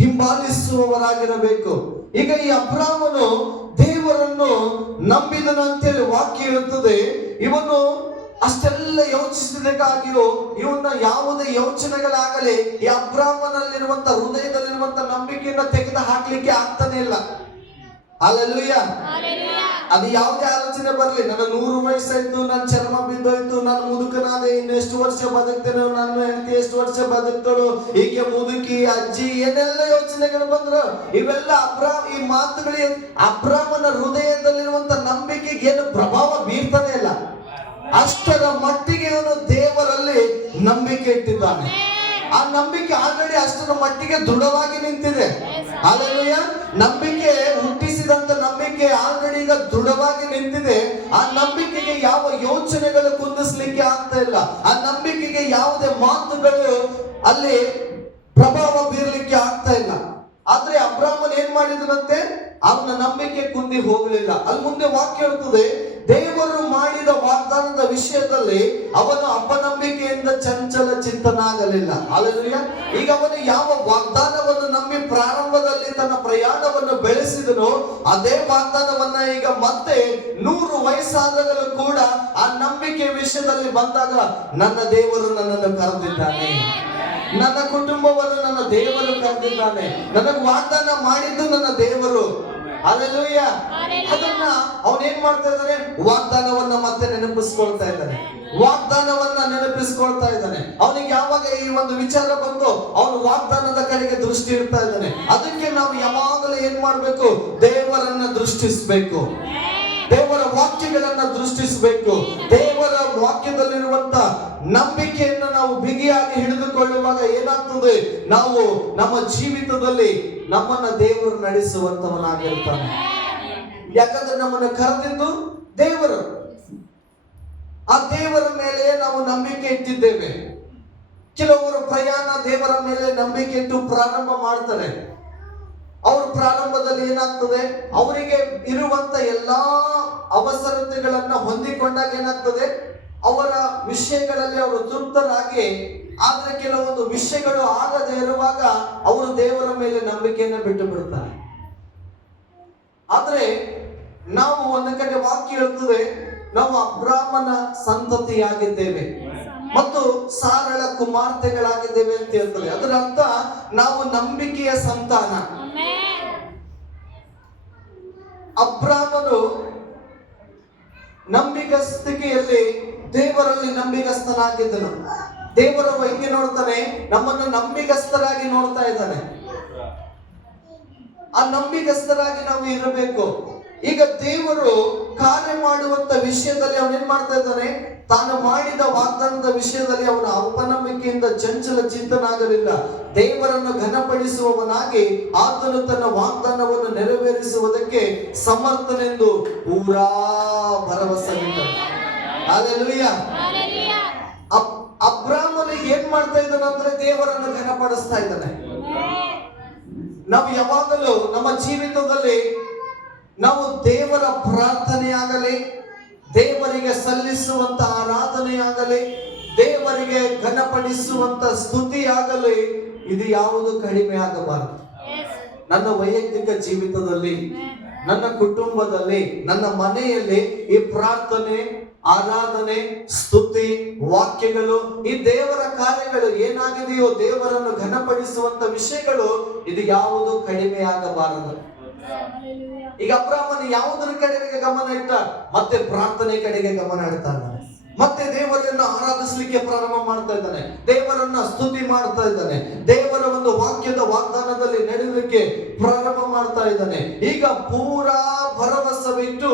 ಹಿಂಬಾಲಿಸುವವರಾಗಿರಬೇಕು. ಈಗ ಈ ಅಬ್ರಹಾಮನು ದೇವರನ್ನು ನಂಬಿದನು ಅಂತೇಳಿ ವಾಕ್ಯ ಇರುತ್ತದೆ. ಇವನು ಅಷ್ಟೆಲ್ಲ ಯೋಚಿಸಿದಕ್ಕಾಗಿಯೋ ಇವನ್ನ ಯಾವುದೇ ಯೋಚನೆಗಳಾಗಲಿ ಈ ಅಬ್ರಹಾಮನಲ್ಲಿರುವಂತ ಹೃದಯದಲ್ಲಿರುವಂತ ನಂಬಿಕೆಯನ್ನ ತೆಗೆದು ಹಾಕ್ಲಿಕ್ಕೆ ಆಗ್ತಾನೆ ಇಲ್ಲ. ಹಲ್ಲೆಲೂಯ. ಅದು ಯಾವುದೇ ಆಲೋಚನೆ ಬರಲಿ, ನನ್ನ 100 ವಯಸ್ಸಾಯ್ತು, ನನ್ನ ಚರ್ಮ ಬಿದ್ದೋಯ್ತು, ನಾನು ಮುದುಕನಾದೆ, ಇನ್ನೆಷ್ಟು ವರ್ಷ ಬದುಕ್ತೇನೆ, ನನ್ನ ಹೆಂಡತಿ ಎಷ್ಟು ವರ್ಷ ಬದುಕ್ತಾಳು, ಹೀಗೆ ಮುದುಕಿ ಅಜ್ಜಿ ಏನೆಲ್ಲ ಯೋಚನೆಗಳು ಬಂದ್ರು, ಇವೆಲ್ಲ ಈ ಮಾತುಗಳಿಗೆ ಅಬ್ರಹಾಮನ ಹೃದಯದಲ್ಲಿರುವಂತ ನಂಬಿಕೆಗೆ ಏನು ಪ್ರಭಾವ ಬೀರ್ತಾನೆ ಇಲ್ಲ. ಅಷ್ಟರ ಮಟ್ಟಿಗೆ ಇವನು ದೇವರಲ್ಲಿ ನಂಬಿಕೆ ಇಟ್ಟಿದ್ದಾನೆ. ಆ ನಂಬಿಕೆ ಆಲ್ರೆಡಿ ಅಷ್ಟರ ಮಟ್ಟಿಗೆ ದೃಢವಾಗಿ ನಿಂತಿದೆ. ಹಲ್ಲೆಲೂಯ. ನಂಬಿಕೆ ಹುಟ್ಟಿಸಿದಂತ ನಂಬಿಕೆ ಆಲ್ರೆಡಿ ಈಗ ದೃಢವಾಗಿ ನಿಂತಿದೆ. ಆ ನಂಬಿಕೆಗೆ ಯಾವ ಯೋಚನೆಗಳು ಕುಂದಿಸ್ಲಿಕ್ಕೆ ಆಗ್ತಾ ಇಲ್ಲ. ಆ ನಂಬಿಕೆಗೆ ಯಾವುದೇ ಮಾತುಗಳು ಅಲ್ಲಿ ಪ್ರಭಾವ ಬೀರ್ಲಿಕ್ಕೆ ಆಗ್ತಾ ಇಲ್ಲ. ಆದ್ರೆ ಅಬ್ರಹಾಮನ್ ಏನ್ ಮಾಡಿದನಂತೆ, ಅವನ ನಂಬಿಕೆ ಕುಂದಿ ಹೋಗಲಿಲ್ಲ. ಅಲ್ಲಿ ಮುಂದೆ ವಾಕ್ಯ ಇರ್ತದೆ, ದೇವರು ಮಾಡಿದ ವಾಗ್ದಾನದ ವಿಷಯದಲ್ಲಿ ಅವನು ಅಪನಂಬಿಕೆಯಿಂದ ಚಂಚಲ ಚಿತ್ತನಾಗಲಿಲ್ಲ. ಹಲ್ಲೆಲೂಯಾ. ಈಗ ಅವನು ಯಾವ ವಾಗ್ದಾನವನ್ನು ನಂಬಿ ಪ್ರಾರಂಭದಲ್ಲಿ ತನ್ನ ಪ್ರಯಾಣವನ್ನು ಬೆಳೆಸಿದನೋ ಅದೇ ವಾಗ್ದಾನವನ್ನ ಈಗ ಮತ್ತೆ 100 ವಯಸ್ಸಾದಾಗಲೂ ಕೂಡ ಆ ನಂಬಿಕೆ ವಿಷಯದಲ್ಲಿ ಬಂದಾಗ ನನ್ನ ದೇವರು ನನ್ನನ್ನು ಕರೆದಿದ್ದಾನೆ, ನನ್ನ ಕುಟುಂಬವನ್ನು ನನ್ನ ದೇವರು ಕರೆದಿದ್ದಾನೆ, ನನಗೆ ವಾಗ್ದಾನ ಮಾಡಿದ್ದು ನನ್ನ ದೇವರು. ಹಲ್ಲೆಲೂಯಾ. ಅದನ್ನ ಅವನೇನ್ ಮಾಡ್ತಾ ಇದ್ದಾನೆ, ವಾಗ್ದಾನವನ್ನ ಮತ್ತೆ ನೆನಪು ನೆನಪಿಸ್ಕೊಳ್ತಾ ಇದ್ದಾನೆ, ವಾಗ್ದಾನವನ್ನ ನೆನಪಿಸ್ಕೊಳ್ತಾ ಇದ್ದಾನೆ. ಅವನಿಗೆ ಯಾವಾಗ ಈ ಒಂದು ವಿಚಾರ ಬಂದು ಅವನು ವಾಗ್ದಾನದ ಕಡೆಗೆ ದೃಷ್ಟಿ ಇಡ್ತಾ ಇದ್ದಾನೆ. ಅದಕ್ಕೆ ನಾವು ಯಾವಾಗಲೂ ಏನ್ ಮಾಡ್ಬೇಕು? ದೇವರನ್ನ ದೃಷ್ಟಿಸಬೇಕು, ದೇವರ ವಾಕ್ಯಗಳನ್ನ ದೃಷ್ಟಿಸಬೇಕು. ದೇವರ ವಾಕ್ಯದಲ್ಲಿರುವಂತ ನಂಬಿಕೆಯನ್ನ ನಾವು ಬಿಗಿಯಾಗಿ ಹಿಡಿದುಕೊಳ್ಳುವಾಗ ಏನಾಗ್ತದೆ? ನಾವು ನಮ್ಮ ಜೀವಿತದಲ್ಲಿ ನಮ್ಮನ್ನ ದೇವರು ನಡೆಸುವಂತವನಾಗಿರ್ತಾನೆ. ಯಾಕಂದ್ರೆ ನಮ್ಮನ್ನ ಕರೆದಿದ್ದು ದೇವರು. ಆ ದೇವರ ಮೇಲೆ ನಾವು ನಂಬಿಕೆ ಇಟ್ಟಿದ್ದೇವೆ. ಕೆಲವರು ಪ್ರಯಾಣ ದೇವರ ಮೇಲೆ ನಂಬಿಕೆ ಇಟ್ಟು ಪ್ರಾರಂಭ ಮಾಡ್ತಾರೆ. ಅವ್ರ ಪ್ರಾರಂಭದಲ್ಲಿ ಏನಾಗ್ತದೆ? ಅವರಿಗೆ ಇರುವಂತ ಎಲ್ಲಾ ಅವಸರತೆಗಳನ್ನ ಹೊಂದಿಕೊಂಡಾಗ ಏನಾಗ್ತದೆ? ಅವರ ವಿಷಯಗಳಲ್ಲಿ ಅವರು ತೃಪ್ತರಾಗಿ, ಆದ್ರೆ ಕೆಲವೊಂದು ವಿಷಯಗಳು ಆಗದೆ ಇರುವಾಗ ಅವರು ದೇವರ ಮೇಲೆ ನಂಬಿಕೆಯನ್ನ ಬಿಟ್ಟು ಬಿಡ್ತಾರೆ. ಆದ್ರೆ ನಾವು ಒಂದು ಕಡೆ ವಾಕ್ಯ ಹೇಳ್ತದೆ, ನಾವು ಅಬ್ರಾಮನ ಸಂತತಿಯಾಗಿದ್ದೇವೆ ಮತ್ತು ಸಾರಳ ಕುಮಾರ್ತೆಗಳಾಗಿದ್ದೇವೆ ಅಂತ ಹೇಳ್ತದೆ. ಅದರ ಅರ್ಥ ನಾವು ನಂಬಿಕೆಯ ಸಂತಾನ. ಅಬ್ರಾಮನು ನಂಬಿಗಸ್ತಿಕೆಯಲ್ಲಿ ದೇವರಲ್ಲಿ ನಂಬಿಗಸ್ತನಾಗಿದ್ದನು. ದೇವರು ಹೆಂಗೆ ನೋಡ್ತಾನೆ? ನಮ್ಮನ್ನು ನಂಬಿಗಸ್ತರಾಗಿ ನೋಡ್ತಾ ಇದ್ದಾನೆ. ಆ ನಂಬಿಗಸ್ತರಾಗಿ ನಾವು ಇರಬೇಕು. ಈಗ ದೇವರು ಕಾರ್ಯ ಮಾಡುವಂತ ವಿಷಯದಲ್ಲಿ ಅವನು ಏನ್ ಮಾಡ್ತಾ ಇದ್ದಾನೆ? ತಾನು ಮಾಡಿದ ವಾಗ್ದಾನದ ವಿಷಯದಲ್ಲಿ ಅವನ ಅಪನಂಬಿಕೆಯಿಂದ ಚಂಚಲ ಚಿತ್ತನಾಗಲಿಲ್ಲ. ದೇವರನ್ನು ಘನಪಡಿಸುವವನಾಗಿ ಆತನು ತನ್ನ ವಾಗ್ದಾನವನ್ನು ನೆರವೇರಿಸುವುದಕ್ಕೆ ಸಮರ್ಥನೆಂದು ಪೂರಾ ಭರವಸೆಯಿಟ್ಟನು. ಹಲ್ಲೆಲೂಯಾ. ಅಬ್ರಾಮನಿಗೆ ಏನ್ ಮಾಡ್ತಾ ಇದ್ದಾನಂದ್ರೆ ದೇವರನ್ನು ಘನಪಡಿಸ್ತಾ ಇದ್ದಾನೆ. ನಾವು ಯಾವಾಗಲೂ ನಮ್ಮ ಜೀವಿತದಲ್ಲಿ ನಾವು ದೇವರ ಪ್ರಾರ್ಥನೆಯಾಗಲಿ, ದೇವರಿಗೆ ಸಲ್ಲಿಸುವಂತ ಆರಾಧನೆಯಾಗಲಿ, ದೇವರಿಗೆ ಘನಪಡಿಸುವಂತ ಸ್ತುತಿಯಾಗಲಿ, ಇದು ಯಾವುದು ಕಡಿಮೆ ಆಗಬಾರದು. ನನ್ನ ವೈಯಕ್ತಿಕ ಜೀವಿತದಲ್ಲಿ, ನನ್ನ ಕುಟುಂಬದಲ್ಲಿ, ನನ್ನ ಮನೆಯಲ್ಲಿ ಈ ಪ್ರಾರ್ಥನೆ, ಆರಾಧನೆ, ಸ್ತುತಿ, ವಾಕ್ಯಗಳು, ಈ ದೇವರ ಕಾರ್ಯಗಳು ಏನಾಗಿದೆಯೋ, ದೇವರನ್ನು ಘನಪಡಿಸುವಂತ ವಿಷಯಗಳು, ಇದು ಯಾವುದು ಕಡಿಮೆ ಆಗಬಾರದು. ಈಗ ಅಬ್ರಾಮನು ಯಾವುದರ ಕಡೆಗೆ ಗಮನ ಇಟ್ಟ? ಮತ್ತೆ ಪ್ರಾರ್ಥನೆ ಕಡೆಗೆ ಗಮನ ಇಡ್ತಾನೆ. ಮತ್ತೆ ದೇವರನ್ನು ಆರಾಧಿಸಲಿಕ್ಕೆ ಪ್ರಾರಂಭ ಮಾಡ್ತಾ ಇದ್ದಾನೆ, ದೇವರನ್ನ ಸ್ತುತಿ ಮಾಡ್ತಾ ಇದ್ದಾನೆ, ದೇವರ ಒಂದು ವಾಕ್ಯದ ವಾಗ್ದಾನದಲ್ಲಿ ನಡೆಯಲಿಕ್ಕೆ ಪ್ರಾರಂಭ ಮಾಡ್ತಾ ಇದ್ದಾನೆ. ಈಗ ಪೂರಾ ಭರವಸೆ ಬಿಟ್ಟು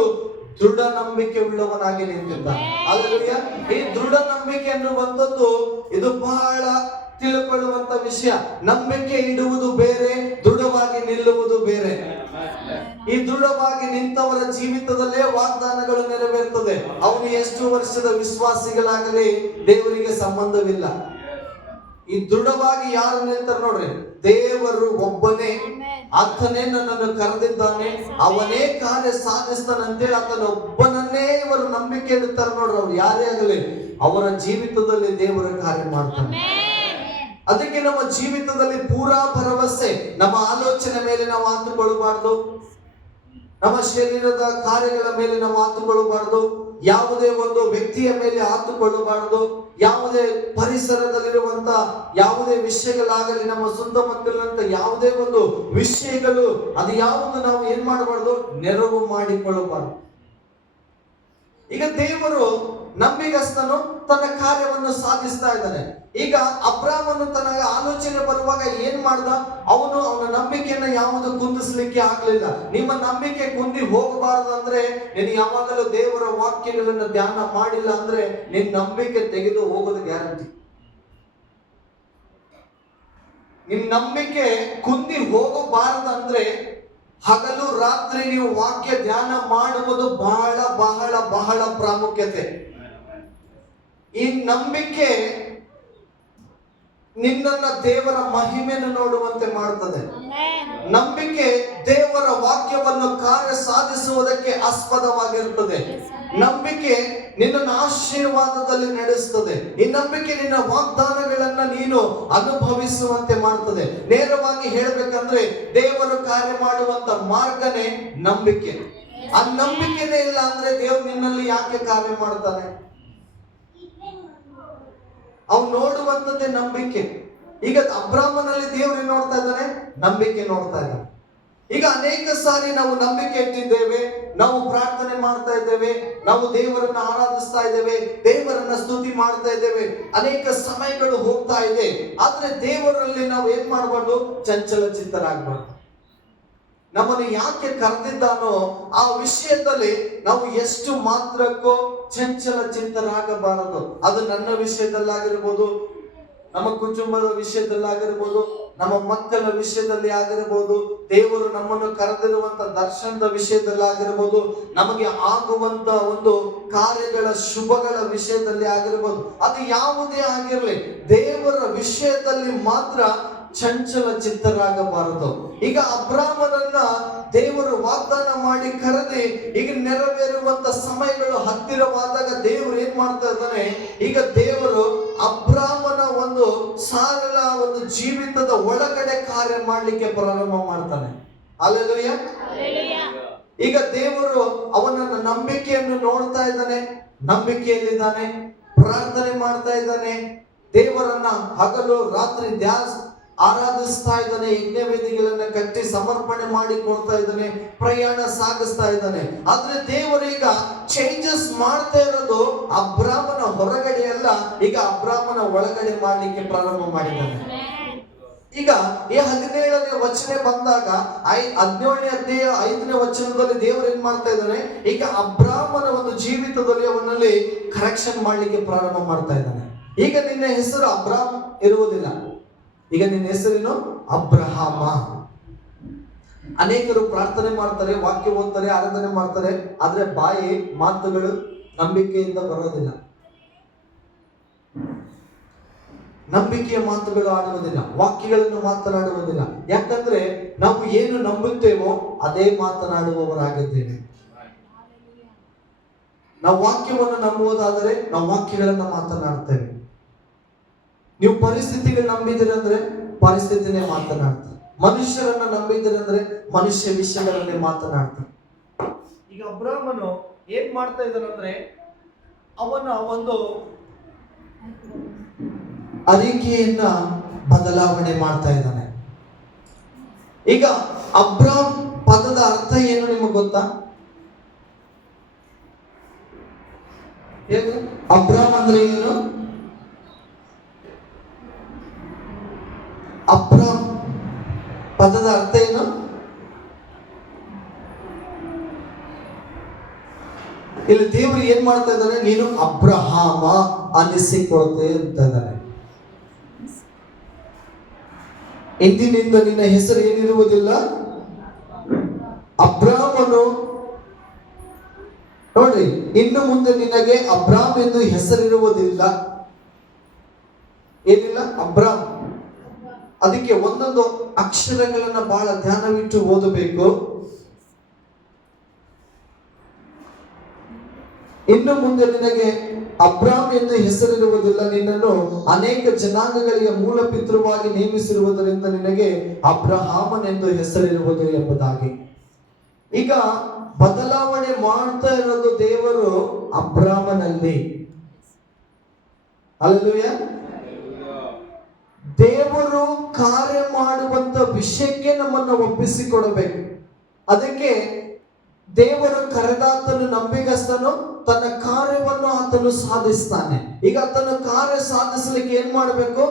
ದೃಢ ನಂಬಿಕೆ ಉಳ್ಳವನಾಗಿ ನಿಂತಿದ್ದಾನೆ. ಹಲ್ಲೆಲೂಯಾ. ಈ ದೃಢ ನಂಬಿಕೆ ಅನ್ನುವಂಥದ್ದು ಇದು ಬಹಳ ತಿಳ್ಕೊಳ್ಳುವಂತ ವಿಷಯ. ನಂಬಿಕೆ ಇಡುವುದು ಬೇರೆ, ದೃಢವಾಗಿ ನಿಲ್ಲುವುದು ಬೇರೆ. ಈ ದೃಢವಾಗಿ ನಿಂತವರ ಜೀವಿತದಲ್ಲೇ ವಾಗ್ದಾನಗಳು ನೆರವೇರ್ತದೆ. ಅವನು ಎಷ್ಟು ವರ್ಷದ ವಿಶ್ವಾಸಿಗಳಾಗಲಿ ದೇವರಿಗೆ ಸಂಬಂಧವಿಲ್ಲ. ಈ ದೃಢವಾಗಿ ಯಾರು ನಿಲ್ತಾರೆ ನೋಡ್ರಿ, ದೇವರು ಒಬ್ಬನೇ, ಆತನೇ ನನ್ನನ್ನು ಕರೆದಿದ್ದಾನೆ, ಅವನೇ ಕಾರ್ಯ ಸಾಧಿಸ್ತಾನಂತೇಳಿ ಆತನ ಒಬ್ಬನನ್ನೇ ಇವರು ನಂಬಿಕೆ ಇಡುತ್ತಾರೆ ನೋಡ್ರಿ. ಅವ್ರು ಯಾರೇ ಆಗಲಿ ಅವರ ಜೀವಿತದಲ್ಲಿ ದೇವರ ಕಾರ್ಯ ಮಾಡ್ತಾನೆ. ಅದಕ್ಕೆ ನಮ್ಮ ಜೀವಿತದಲ್ಲಿ ಪೂರಾ ಭರವಸೆ. ನಮ್ಮ ಆಲೋಚನೆ ಮೇಲೆ ನಾವು ಆತುಕೊಳ್ಳಬಾರ್ದು, ನಮ್ಮ ಶರೀರದ ಕಾರ್ಯಗಳ ಮೇಲೆ ನಾವು ಆತುಕೊಳ್ಳಬಾರ್ದು, ಯಾವುದೇ ಒಂದು ವ್ಯಕ್ತಿಯ ಮೇಲೆ ಆತುಕೊಳ್ಳಬಾರದು, ಯಾವುದೇ ಪರಿಸರದಲ್ಲಿರುವಂತ ಯಾವುದೇ ವಿಷಯಗಳಾಗಲಿ, ನಮ್ಮ ಸುತ್ತಮುತ್ತಲಿನಂತ ಯಾವುದೇ ಒಂದು ವಿಷಯಗಳು, ಅದು ಯಾವುದು ನಾವು ಏನ್ ಮಾಡಬಾರ್ದು? ನೆರವು ಮಾಡಿಕೊಳ್ಳಬಾರದು. ಈಗ ದೇವರು ನಂಬಿಗಸ್ತನು, ತನ್ನ ಕಾರ್ಯವನ್ನು ಸಾಧಿಸ್ತಾ ಇದ್ದಾನೆ. ಈಗ ಅಬ್ರಾಮನು ತನ್ನ ಆಲೋಚನೆ ಬರುವಾಗ ಏನ್ ಮಾಡ್ದ? ಅವನ ನಂಬಿಕೆಯನ್ನ ಯಾವುದು ಕುಂದಿಸ್ಲಿಕ್ಕೆ ಆಗ್ಲಿಲ್ಲ. ನಿಮ್ಮ ನಂಬಿಕೆ ಕುಂದಿ ಹೋಗಬಾರದು ಅಂದ್ರೆ, ನೀನು ಯಾವಾಗಲೂ ದೇವರ ವಾಕ್ಯಗಳನ್ನು ಧ್ಯಾನ ಮಾಡಿಲ್ಲ ಅಂದ್ರೆ ನಿನ್ ನಂಬಿಕೆ ತೆಗೆದು ಹೋಗೋದು ಗ್ಯಾರಂಟಿ. ನಿಮ್ ನಂಬಿಕೆ ಕುಂದಿ ಹೋಗಬಾರದಂದ್ರೆ ಹಗಲು ರಾತ್ರಿ ನೀವು ವಾಕ್ಯ ಧ್ಯಾನ ಮಾಡುವುದು ಬಹಳ ಬಹಳ ಬಹಳ ಪ್ರಾಮುಖ್ಯತೆ. ಈ ನಂಬಿಕೆ ನಿನ್ನನ್ನ ದೇವರ ಮಹಿಮೆಯನ್ನು ನೋಡುವಂತೆ ಮಾಡುತ್ತದೆ. ನಂಬಿಕೆ ದೇವರ ವಾಕ್ಯವನ್ನು ಕಾರ್ಯ ಸಾಧಿಸುವುದಕ್ಕೆ ಆಸ್ಪದವಾಗಿರುತ್ತದೆ. ನಂಬಿಕೆ ನಿನ್ನನ್ನು ಆಶೀರ್ವಾದದಲ್ಲಿ ನಡೆಸುತ್ತದೆ. ಈ ನಂಬಿಕೆ ನಿನ್ನ ವಾಗ್ದಾನಗಳನ್ನ ನೀನು ಅನುಭವಿಸುವಂತೆ ಮಾಡುತ್ತದೆ. ನೇರವಾಗಿ ಹೇಳಬೇಕಂದ್ರೆ ದೇವರು ಕಾರ್ಯ ಮಾಡುವಂತ ಮಾರ್ಗನೇ ನಂಬಿಕೆ. ಆ ನಂಬಿಕೆನೇ ಇಲ್ಲ ಅಂದ್ರೆ ದೇವರು ನಿನ್ನಲ್ಲಿ ಯಾಕೆ ಕಾರ್ಯ ಮಾಡ್ತಾನೆ? ಅವ್ನು ನೋಡುವಂತದ್ದೇ ನಂಬಿಕೆ. ಈಗ ಅಬ್ರಾಮನಲ್ಲಿ ದೇವರು ನೋಡ್ತಾ ಇದ್ದಾನೆ, ನಂಬಿಕೆ ನೋಡ್ತಾ ಇದ್ದಾನೆ. ಈಗ ಅನೇಕ ಸಾರಿ ನಾವು ನಂಬಿಕೆ ಇಟ್ಟಿದ್ದೇವೆ, ನಾವು ಪ್ರಾರ್ಥನೆ ಮಾಡ್ತಾ ಇದ್ದೇವೆ, ನಾವು ದೇವರನ್ನ ಆರಾಧಿಸ್ತಾ ಇದ್ದೇವೆ, ದೇವರನ್ನ ಸ್ತುತಿ ಮಾಡ್ತಾ ಇದ್ದೇವೆ, ಅನೇಕ ಸಮಯಗಳು ಹೋಗ್ತಾ ಇದೆ. ಆದ್ರೆ ದೇವರಲ್ಲಿ ನಾವು ಏನ್ ಮಾಡಬಾರ್ದು? ಚಂಚಲ ಚಿತ್ತರಾಗಬಾರ್ದು. ನಮ್ಮನ್ನು ಯಾಕೆ ಕರೆದಿದ್ದಾನೋ ಆ ವಿಷಯದಲ್ಲಿ ನಾವು ಎಷ್ಟು ಮಾತ್ರಕ್ಕೂ ಚಂಚಲ ಚಿತ್ತರಾಗಬಾರದು. ಅದು ನನ್ನ ವಿಷಯದಲ್ಲಾಗಿರ್ಬೋದು, ನಮ್ಮ ಕುಟುಂಬದ ವಿಷಯದಲ್ಲಾಗಿರ್ಬೋದು, ನಮ್ಮ ಮಕ್ಕಳ ವಿಷಯದಲ್ಲಿ ಆಗಿರಬಹುದು, ದೇವರು ನಮ್ಮನ್ನು ಕರೆದಿರುವಂತ ದರ್ಶನದ ವಿಷಯದಲ್ಲಾಗಿರ್ಬೋದು, ನಮಗೆ ಆಗುವಂತ ಒಂದು ಕಾರ್ಯಗಳ ಶುಭಗಳ ವಿಷಯದಲ್ಲಿ ಆಗಿರ್ಬೋದು, ಅದು ಯಾವುದೇ ಆಗಿರಲಿ, ದೇವರ ವಿಷಯದಲ್ಲಿ ಮಾತ್ರ ಚಂಚಲ ಚಿತ್ತರಾಗಬಾರದು. ಈಗ ಅಬ್ರಾಮನನ್ನ ದೇವರು ವಾಗ್ದಾನ ಮಾಡಿ ಕರೆದಿ ಈಗ ನೆರವೇರುವಂತ ಸಮಯಗಳು ಹತ್ತಿರವಾದಾಗ ದೇವರು ಏನ್ ಮಾಡ್ತಾ ಇದ್ದಾನೆ? ಈಗ ದೇವರು ಅಬ್ರಾಮನ ಒಂದು ಸಾರಳ ಒಂದು ಜೀವಿತದ ಒಳಗಡೆ ಕಾರ್ಯ ಮಾಡ್ಲಿಕ್ಕೆ ಪ್ರಾರಂಭ ಮಾಡ್ತಾನೆ. ಹಲ್ಲೆಲೂಯಾ. ಈಗ ದೇವರು ಅವನನ್ನ ನಂಬಿಕೆಯನ್ನು ನೋಡ್ತಾ ಇದ್ದಾನೆ, ನಂಬಿಕೆಯಲ್ಲಿದ್ದಾನೆ, ಪ್ರಾರ್ಥನೆ ಮಾಡ್ತಾ ಇದ್ದಾನೆ, ದೇವರನ್ನ ಹಗಲು ರಾತ್ರಿ ಆರಾಧಿಸ್ತಾ ಇದ್ದಾನೆ, ಯಜ್ಞವೇದಿಗಳನ್ನ ಕಟ್ಟಿ ಸಮರ್ಪಣೆ ಮಾಡಿ ಕೊಡ್ತಾ ಇದ್ದಾನೆ, ಪ್ರಯಾಣ ಸಾಗಿಸ್ತಾ ಇದ್ದಾನೆ. ಆದ್ರೆ ದೇವರೀಗ ಚೇಂಜಸ್ ಮಾಡ್ತಾ ಇರೋದು ಅಬ್ರಾಮನ ಹೊರಗಡೆ ಅಲ್ಲ, ಈಗ ಅಬ್ರಾಮನ ಒಳಗಡೆ ಮಾಡ್ಲಿಕ್ಕೆ ಪ್ರಾರಂಭ ಮಾಡಿದ್ದಾನೆ. ಈಗ ಈ 17ನೇ ವಚನ ಬಂದಾಗ 17ನೇ ಅಧ್ಯಾಯ 5ನೇ ವಚನದಲ್ಲಿ ದೇವರು ಏನ್ ಮಾಡ್ತಾ ಇದ್ದಾನೆ? ಈಗ ಅಬ್ರಾಮನ ಒಂದು ಜೀವಿತದಲ್ಲಿ ಅವನಲ್ಲಿ ಕರೆಕ್ಷನ್ ಮಾಡ್ಲಿಕ್ಕೆ ಪ್ರಾರಂಭ ಮಾಡ್ತಾ ಇದ್ದಾನೆ. ಈಗ ನಿನ್ನ ಹೆಸರು ಅಬ್ರಾಮ್ ಇರುವುದಿಲ್ಲ, ಈಗ ನಿನ್ನ ಹೆಸರೇನು? ಅಬ್ರಹಾಮ. ಅನೇಕರು ಪ್ರಾರ್ಥನೆ ಮಾಡ್ತಾರೆ, ವಾಕ್ಯ ಓದ್ತಾರೆ, ಆರಾಧನೆ ಮಾಡ್ತಾರೆ, ಆದ್ರೆ ಬಾಯಿ ಮಾತುಗಳು ನಂಬಿಕೆಯಿಂದ ಬರೋದಿಲ್ಲ, ನಂಬಿಕೆಯ ಮಾತುಗಳು ಆಡುವುದಿಲ್ಲ, ವಾಕ್ಯಗಳನ್ನು ಮಾತನಾಡುವುದಿಲ್ಲ. ಯಾಕಂದ್ರೆ ನಾವು ಏನು ನಂಬುತ್ತೇವೋ ಅದೇ ಮಾತನಾಡುವವರಾಗಿದ್ದೇವೆ. ನಾವು ವಾಕ್ಯವನ್ನು ನಂಬುವುದಾದರೆ ನಾವು ವಾಕ್ಯಗಳನ್ನು ಮಾತನಾಡ್ತೇವೆ. ನೀವು ಪರಿಸ್ಥಿತಿಗಳು ನಂಬಿದಿರಂದ್ರೆ ಪರಿಸ್ಥಿತಿನೇ ಮಾತನಾಡ್ತಾರೆ, ಮನುಷ್ಯರನ್ನ ನಂಬಿದಿರಂದ್ರೆ ಮನುಷ್ಯ ವಿಷಯಗಳನ್ನೇ ಮಾತನಾಡ್ತಾರೆ. ಈಗ ಅಬ್ರಾಮನು ಏನ್ ಮಾಡ್ತಾ ಇದ್ದಾನಂದ್ರೆ ಅವನ ಒಂದು ಅರಿಕೆಯನ್ನ ಬದಲಾವಣೆ ಮಾಡ್ತಾ ಇದ್ದಾನೆ. ಈಗ ಅಬ್ರಾಮ್ ಪದದ ಅರ್ಥ ಏನು ನಿಮಗೆ ಗೊತ್ತಾ? ಏನು ಅಬ್ರಾಮ್ ಅಂದ್ರೆ ಏನು? ಅಬ್ರಾಮ್ ಪದದ ಅರ್ಥ ಏನು? ಇಲ್ಲಿ ದೇವರು ಏನ್ ಮಾಡ್ತಾ ಇದ್ದಾನೆ? ನೀನು ಅಬ್ರಹಾಮ ಅನ್ನಿಸಿಕೊಳ್ತೇ ಅಂತ ಇದ್ದಾನೆ. ಇಂದಿನಿಂದ ನಿನ್ನ ಹೆಸರು ಏನಿರುವುದಿಲ್ಲ, ಅಬ್ರಾಮನು. ನೋಡಿ, ಇನ್ನು ಮುಂದೆ ನಿನಗೆ ಅಬ್ರಾಮ್ ಎಂದು ಹೆಸರಿರುವುದಿಲ್ಲ. ಏನಿಲ್ಲ? ಅಬ್ರಾಮ್. ಅದಕ್ಕೆ ಒಂದೊಂದು ಅಕ್ಷರಗಳನ್ನ ಬಹಳ ಧ್ಯಾನವಿಟ್ಟು ಓದಬೇಕು. ಇನ್ನು ಮುಂದೆ ನಿನಗೆ ಅಬ್ರಾಮ್ ಎಂದು ಹೆಸರಿರುವುದಿಲ್ಲ, ನಿನ್ನನ್ನು ಅನೇಕ ಜನಾಂಗಗಳಿಗೆ ಮೂಲ ಪಿತೃವಾಗಿ ನೇಮಿಸಿರುವುದರಿಂದ ನಿನಗೆ ಅಬ್ರಹಾಮನ್ ಎಂದು ಹೆಸರಿರುವುದು ಎಂಬುದಾಗಿ. ಈಗ ಬದಲಾವಣೆ ಮಾಡ್ತಾ ಇರೋದು ದೇವರು ಅಬ್ರಾಮನಲ್ಲಿ. ಹಲ್ಲೆಲೂಯಾ. ದೇವರು ಕಾರ್ಯ ಮಾಡುವಂತ ವಿಷಯಕ್ಕೆ ನಮ್ಮನ್ನು ಒಪ್ಪಿಸಿಕೊಡಬೇಕು. ಅದಕ್ಕೆ ದೇವರು ಕರೆದಾತನು ನಂಬಿಗಸ್ತನು, ತನ್ನ ಕಾರ್ಯವನ್ನು ಆತನು ಸಾಧಿಸ್ತಾನೆ. ಈಗ ಆತನ ಕಾರ್ಯ ಸಾಧಿಸಲಿಕ್ಕೆ ಏನ್ ಮಾಡಬೇಕು?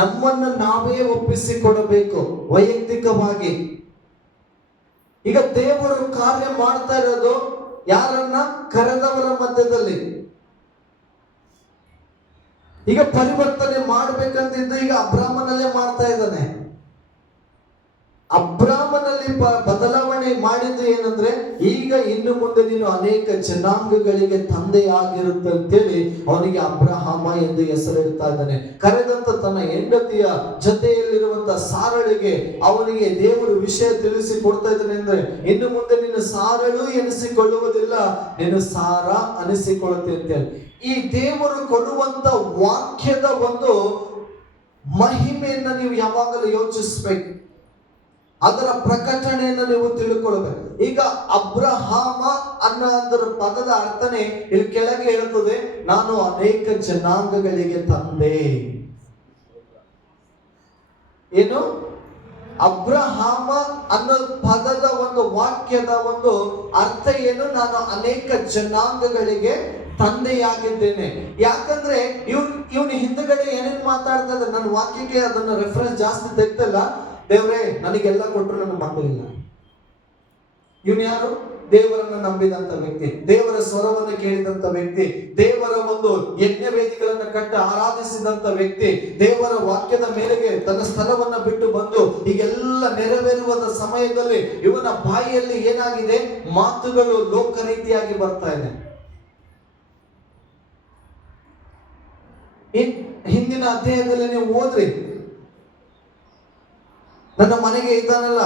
ನಮ್ಮನ್ನು ನಾವೇ ಒಪ್ಪಿಸಿಕೊಡಬೇಕು ವೈಯಕ್ತಿಕವಾಗಿ. ಈಗ ದೇವರು ಕಾರ್ಯ ಮಾಡ್ತಾ ಇರೋದು ಯಾರನ್ನ? ಕರೆದವರ ಮಧ್ಯದಲ್ಲಿ. ಈಗ ಪರಿವರ್ತನೆ ಮಾಡ್ಬೇಕಂತಿದ್ದು ಈಗ ಅಬ್ರಾಮನಲ್ಲೇ ಮಾಡ್ತಾ ಇದ್ದಾನೆ. ಅಬ್ರಾಮನಲ್ಲಿ ಬದಲಾವಣೆ ಮಾಡಿದ್ದು ಏನಂದ್ರೆ, ಈಗ ಇನ್ನು ಮುಂದೆ ನೀನು ಅನೇಕ ಜನಾಂಗಗಳಿಗೆ ತಂದೆಯಾಗಿರುತ್ತೆ ಅಂತೇಳಿ ಅವನಿಗೆ ಅಬ್ರಹಾಮ ಎಂದು ಹೆಸರಿಡ್ತಾ ಇದ್ದಾನೆ. ಕರೆದಂತ ತನ್ನ ಹೆಂಡತಿಯ ಜೊತೆಯಲ್ಲಿರುವಂತ ಸಾರಳಿಗೆ ಅವನಿಗೆ ದೇವರು ವಿಷಯ ತಿಳಿಸಿ ಕೊಡ್ತಾ ಇದ್ದಾನೆ. ಅಂದ್ರೆ ಇನ್ನು ಮುಂದೆ ನೀನು ಸಾರಳು ಎನಿಸಿಕೊಳ್ಳುವುದಿಲ್ಲ, ನೀನು ಸಾರ ಅನಿಸಿಕೊಳ್ಳುತ್ತೆ ಅಂತೇಳಿ. ಈ ದೇವರು ಕೊಡುವಂತ ವಾಕ್ಯದ ಒಂದು ಮಹಿಮೆಯನ್ನ ನೀವು ಯಾವಾಗಲೂ ಯೋಚಿಸ್ಬೇಕು, ಅದರ ಪ್ರಕಟಣೆಯನ್ನು ನೀವು ತಿಳ್ಕೊಳ್ಬೇಕು. ಈಗ ಅಬ್ರಹಾಮ ಅನ್ನೋದರ ಪದದ ಅರ್ಥನೇ ಇಲ್ಲಿ ಕೆಳಗೆ ಹೇಳ್ತದೆ, ನಾನು ಅನೇಕ ಜನಾಂಗಗಳಿಗೆ ತಂದೆ. ಏನು? ಅಬ್ರಹಾಮ ಅನ್ನೋ ಪದದ ಒಂದು ವಾಕ್ಯದ ಒಂದು ಅರ್ಥ ಏನು? ನಾನು ಅನೇಕ ಜನಾಂಗಗಳಿಗೆ ತಂದೆಯಾಗಿದ್ದೇನೆ. ಯಾಕಂದ್ರೆ ಇವನು ಹಿಂದಗಡೆ ಏನೇನು ಮಾತಾಡ್ತಾ ಇದ್ದಾರೆ, ನನ್ನ ವಾಕ್ಯಕ್ಕೆ ಅದನ್ನ ರೆಫರೆನ್ಸ್ ಜಾಸ್ತಿ ತೆಗ್ತಲ್ಲ. ದೇವ್ರೇ ನನಗೆಲ್ಲ ಕೊಟ್ಟರು ನನ್ನ ಮಕ್ಕಳಿಲ್ಲ. ಇವನು ಯಾರು? ದೇವರನ್ನು ನಂಬಿದಂತ ವ್ಯಕ್ತಿ, ದೇವರ ಸ್ವರವನ್ನು ಕೇಳಿದಂತ ವ್ಯಕ್ತಿ, ದೇವರ ಒಂದು ಯಜ್ಞ ವೇದಿಗಳನ್ನು ಕಟ್ಟಿ ಆರಾಧಿಸಿದಂತ ವ್ಯಕ್ತಿ, ದೇವರ ವಾಕ್ಯದ ಮೇಲೆಗೆ ತನ್ನ ಸ್ಥಳವನ್ನ ಬಿಟ್ಟು ಬಂದು ಹೀಗೆಲ್ಲ ನೆರವೇರುವ ಸಮಯದಲ್ಲಿ ಇವನ ಬಾಯಿಯಲ್ಲಿ ಏನಾಗಿದೆ? ಮಾತುಗಳು ಲೋಕ ರೀತಿಯಾಗಿ ಬರ್ತಾ ಇದೆ. ಹಿಂದಿನ ಅಧ್ಯಾಯದಲ್ಲಿ ನೀವು ಓದ್ರಿ, ನನ್ನ ಮನೆಗೆ ಇದ್ದಾನಲ್ಲ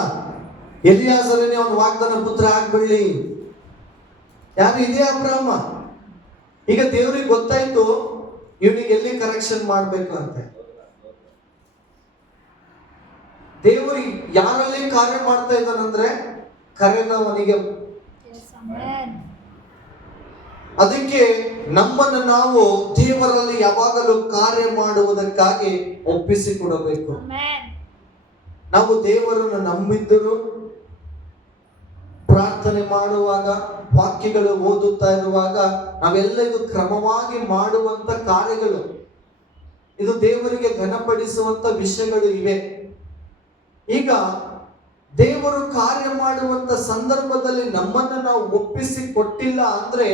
ಎಲಿಯಾಜರನೇ ಅವನ ವಾಗ್ದಾನ ಪುತ್ರ ಆಗ್ಬಿಡ್ಲಿ. ಯಾರು? ಇದೇ ಅಬ್ರಹಾಮ. ಈಗ ದೇವ್ರಿಗೆ ಗೊತ್ತಾಯ್ತು ಇವನಿಗೆ ಎಲ್ಲಿ ಕರೆಕ್ಷನ್ ಮಾಡ್ಬೇಕು ಅಂತ. ದೇವರು ಯಾರಲ್ಲಿ ಕಾರ್ಯ ಮಾಡ್ತಾ ಇದ್ದಾನಂದ್ರೆ ಕರೆದವನಿಗೆ. ಅದಕ್ಕೆ ನಮ್ಮನ್ನು ನಾವು ದೇವರಲ್ಲಿ ಯಾವಾಗಲೂ ಕಾರ್ಯ ಮಾಡುವುದಕ್ಕಾಗಿ ಒಪ್ಪಿಸಿಕೊಡಬೇಕು. ನಾವು ದೇವರನ್ನು ನಂಬಿದ್ದರು, ಪ್ರಾರ್ಥನೆ ಮಾಡುವಾಗ, ವಾಕ್ಯಗಳು ಓದುತ್ತಾ ಇರುವಾಗ ನಾವೆಲ್ಲ ಇದು ಕ್ರಮವಾಗಿ ಮಾಡುವಂತ ಕಾರ್ಯಗಳು, ಇದು ದೇವರಿಗೆ ಘನಪಡಿಸುವಂತ ವಿಷಯಗಳು ಇವೆ. ಈಗ ದೇವರು ಕಾರ್ಯ ಮಾಡುವಂತ ಸಂದರ್ಭದಲ್ಲಿ ನಮ್ಮನ್ನು ನಾವು ಒಪ್ಪಿಸಿ ಕೊಟ್ಟಿಲ್ಲ ಅಂದ್ರೆ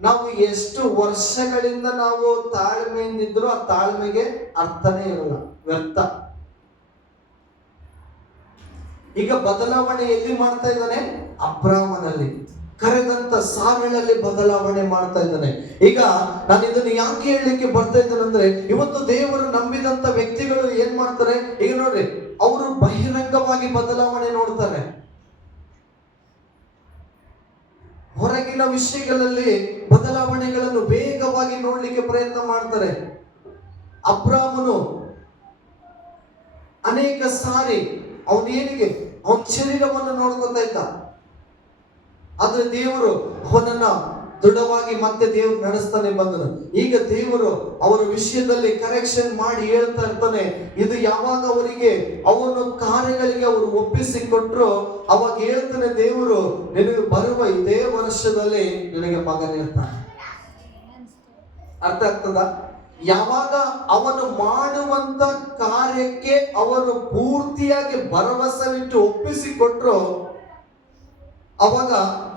ನಾವು ಎಷ್ಟು ವರ್ಷಗಳಿಂದ ನಾವು ತಾಳ್ಮೆಯಿಂದಿದ್ರು ಆ ತಾಳ್ಮೆಗೆ ಅರ್ಥನೇ ಇರಲ್ಲ, ವ್ಯರ್ಥ. ಈಗ ಬದಲಾವಣೆ ಎಲ್ಲಿ ಮಾಡ್ತಾ ಇದ್ದಾನೆ? ಅಬ್ರಾಮನಲ್ಲಿ, ಕರೆದಂತ ಸಾರಳಲ್ಲಿ ಬದಲಾವಣೆ ಮಾಡ್ತಾ ಇದ್ದಾನೆ. ಈಗ ನಾನು ಇದನ್ನು ಯಾಕೆ ಹೇಳಲಿಕ್ಕೆ ಬರ್ತಾ ಇದ್ದೇನೆ ಅಂದ್ರೆ, ಇವತ್ತು ದೇವರು ನಂಬಿದಂತ ವ್ಯಕ್ತಿಗಳು ಏನ್ ಮಾಡ್ತಾರೆ? ಈಗ ನೋಡ್ರಿ, ಅವರು ಬಹಿರಂಗವಾಗಿ ಬದಲಾವಣೆ ನೋಡ್ತಾರೆ, ಹೊರಗಿನ ವಿಷಯಗಳಲ್ಲಿ ಬದಲಾವಣೆಗಳನ್ನು ವೇಗವಾಗಿ ನೋಡ್ಲಿಕ್ಕೆ ಪ್ರಯತ್ನ ಮಾಡ್ತಾರೆ. ಅಬ್ರಾಮನು ಅನೇಕ ಸಾರಿ ಅವನೇನಿಗೆ ಅವನ ಶರೀರವನ್ನು ನೋಡ್ಕೊತಾ ಇದ್ದ, ಆದ್ರೆ ದೇವರು ಅವನನ್ನ ದೃಢವಾಗಿ ಮತ್ತೆ ದೇವರು ನಡೆಸ್ತಾನೆ ಬಂದನು. ಈಗ ದೇವರು ಅವರ ವಿಷಯದಲ್ಲಿ ಕರೆಕ್ಷನ್ ಮಾಡಿ ಹೇಳ್ತಾ ಇರ್ತಾನೆ. ಇದು ಯಾವಾಗ ಅವರಿಗೆ ಅವನ ಕಾರ್ಯಗಳಿಗೆ ಅವರು ಒಪ್ಪಿಸಿಕೊಟ್ರು ಅವಾಗ ಹೇಳ್ತಾನೆ ದೇವರು, ನಿನಗೆ ಬರುವ ಇದೇ ವರ್ಷದಲ್ಲಿ ನಿನಗೆ ಮಗನಿರ್ತಾನೆ. ಅರ್ಥ ಆಗ್ತದ? ಯಾವಾಗ ಅವನು ಮಾಡುವಂತ ಕಾರ್ಯಕ್ಕೆ ಅವರು ಪೂರ್ತಿಯಾಗಿ ಭರವಸೆವಿಟ್ಟು ಒಪ್ಪಿಸಿಕೊಟ್ರು ಅವಾಗ